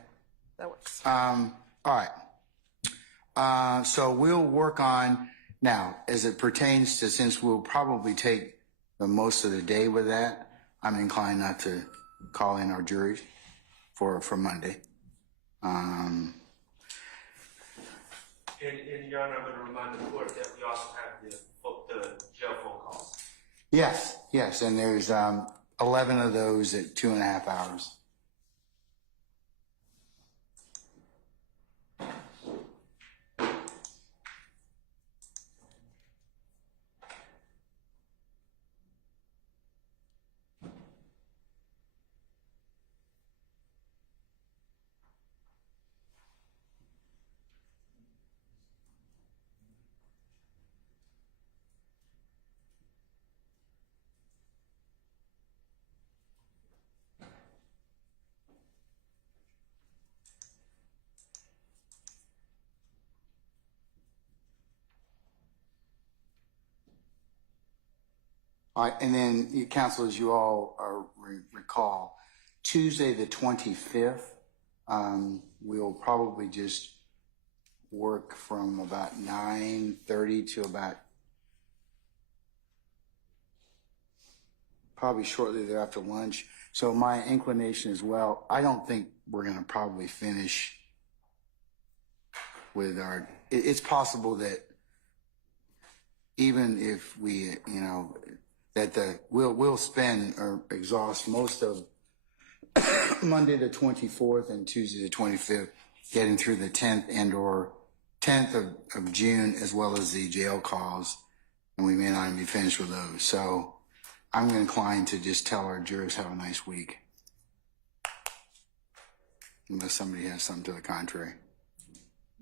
That works. All right. So we'll work on, now, as it pertains to, since we'll probably take the most of the day with that, I'm inclined not to call in our juries for Monday. And Your Honor, I'm going to remind the court that we also have the jail phone calls. Yes, and there's 11 of those at 2.5 hours. All right, and then, you council, as you all recall, Tuesday the 25th, we'll probably just work from about 9:30 to about probably shortly thereafter lunch. So my inclination as well, I don't think we're going to probably finish with our, it's possible that even if we, that we'll spend or exhaust most of Monday the 24th and Tuesday the 25th getting through the 10th and or 10th of June, as well as the jail calls, and we may not even be finished with those. So I'm inclined to just tell our jurors have a nice week, unless somebody has something to the contrary.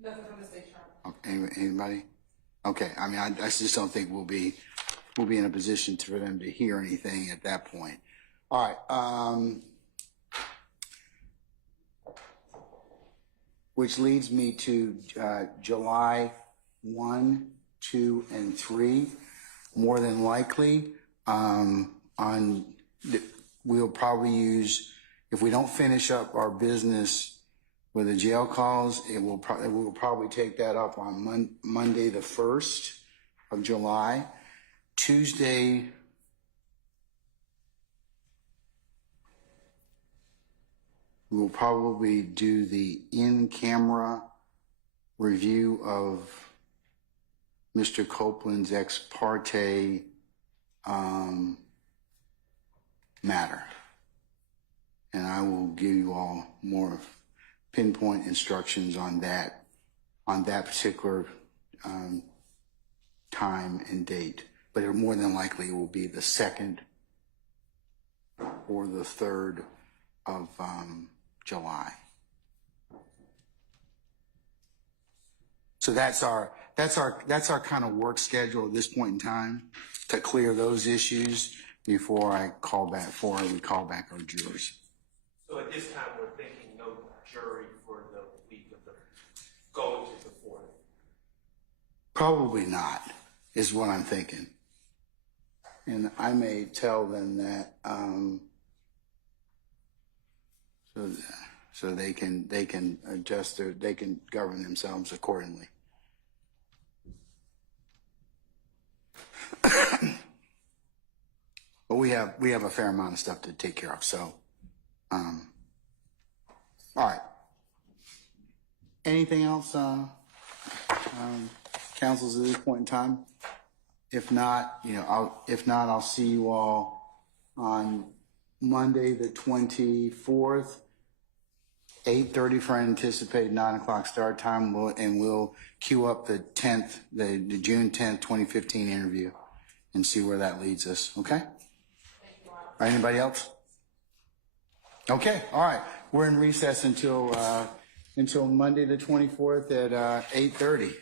Nothing from the state, Anybody? Okay. I mean, I just don't think we'll be in a position for them to hear anything at that point. All right. Which leads me to July 1, 2, and 3. More than likely, we'll probably use, if we don't finish up our business with the jail calls, we'll probably take that up on Monday the 1st of July. Tuesday, we'll probably do the in-camera review of Mr. Copeland's ex parte matter. And I will give you all more pinpoint instructions on that particular time and date. But it more than likely will be the 2nd or the 3rd of July. So that's our kind of work schedule at this point in time, to clear those issues before we call back our jurors. So at this time, we're thinking no jury for the week of going to the 4th. Probably not, is what I'm thinking. And I may tell them that so they can adjust they can govern themselves accordingly. But we have a fair amount of stuff to take care of. So, all right. Anything else, councils, at this point in time? If not, I'll see you all on Monday the 24th, 8:30 for anticipated 9:00 start time, and we'll queue up the 10th, the June 10th, 2015 interview, and see where that leads us. Okay. All right, anybody else? Okay. All right. We're in recess until Monday the 24th at 8:30.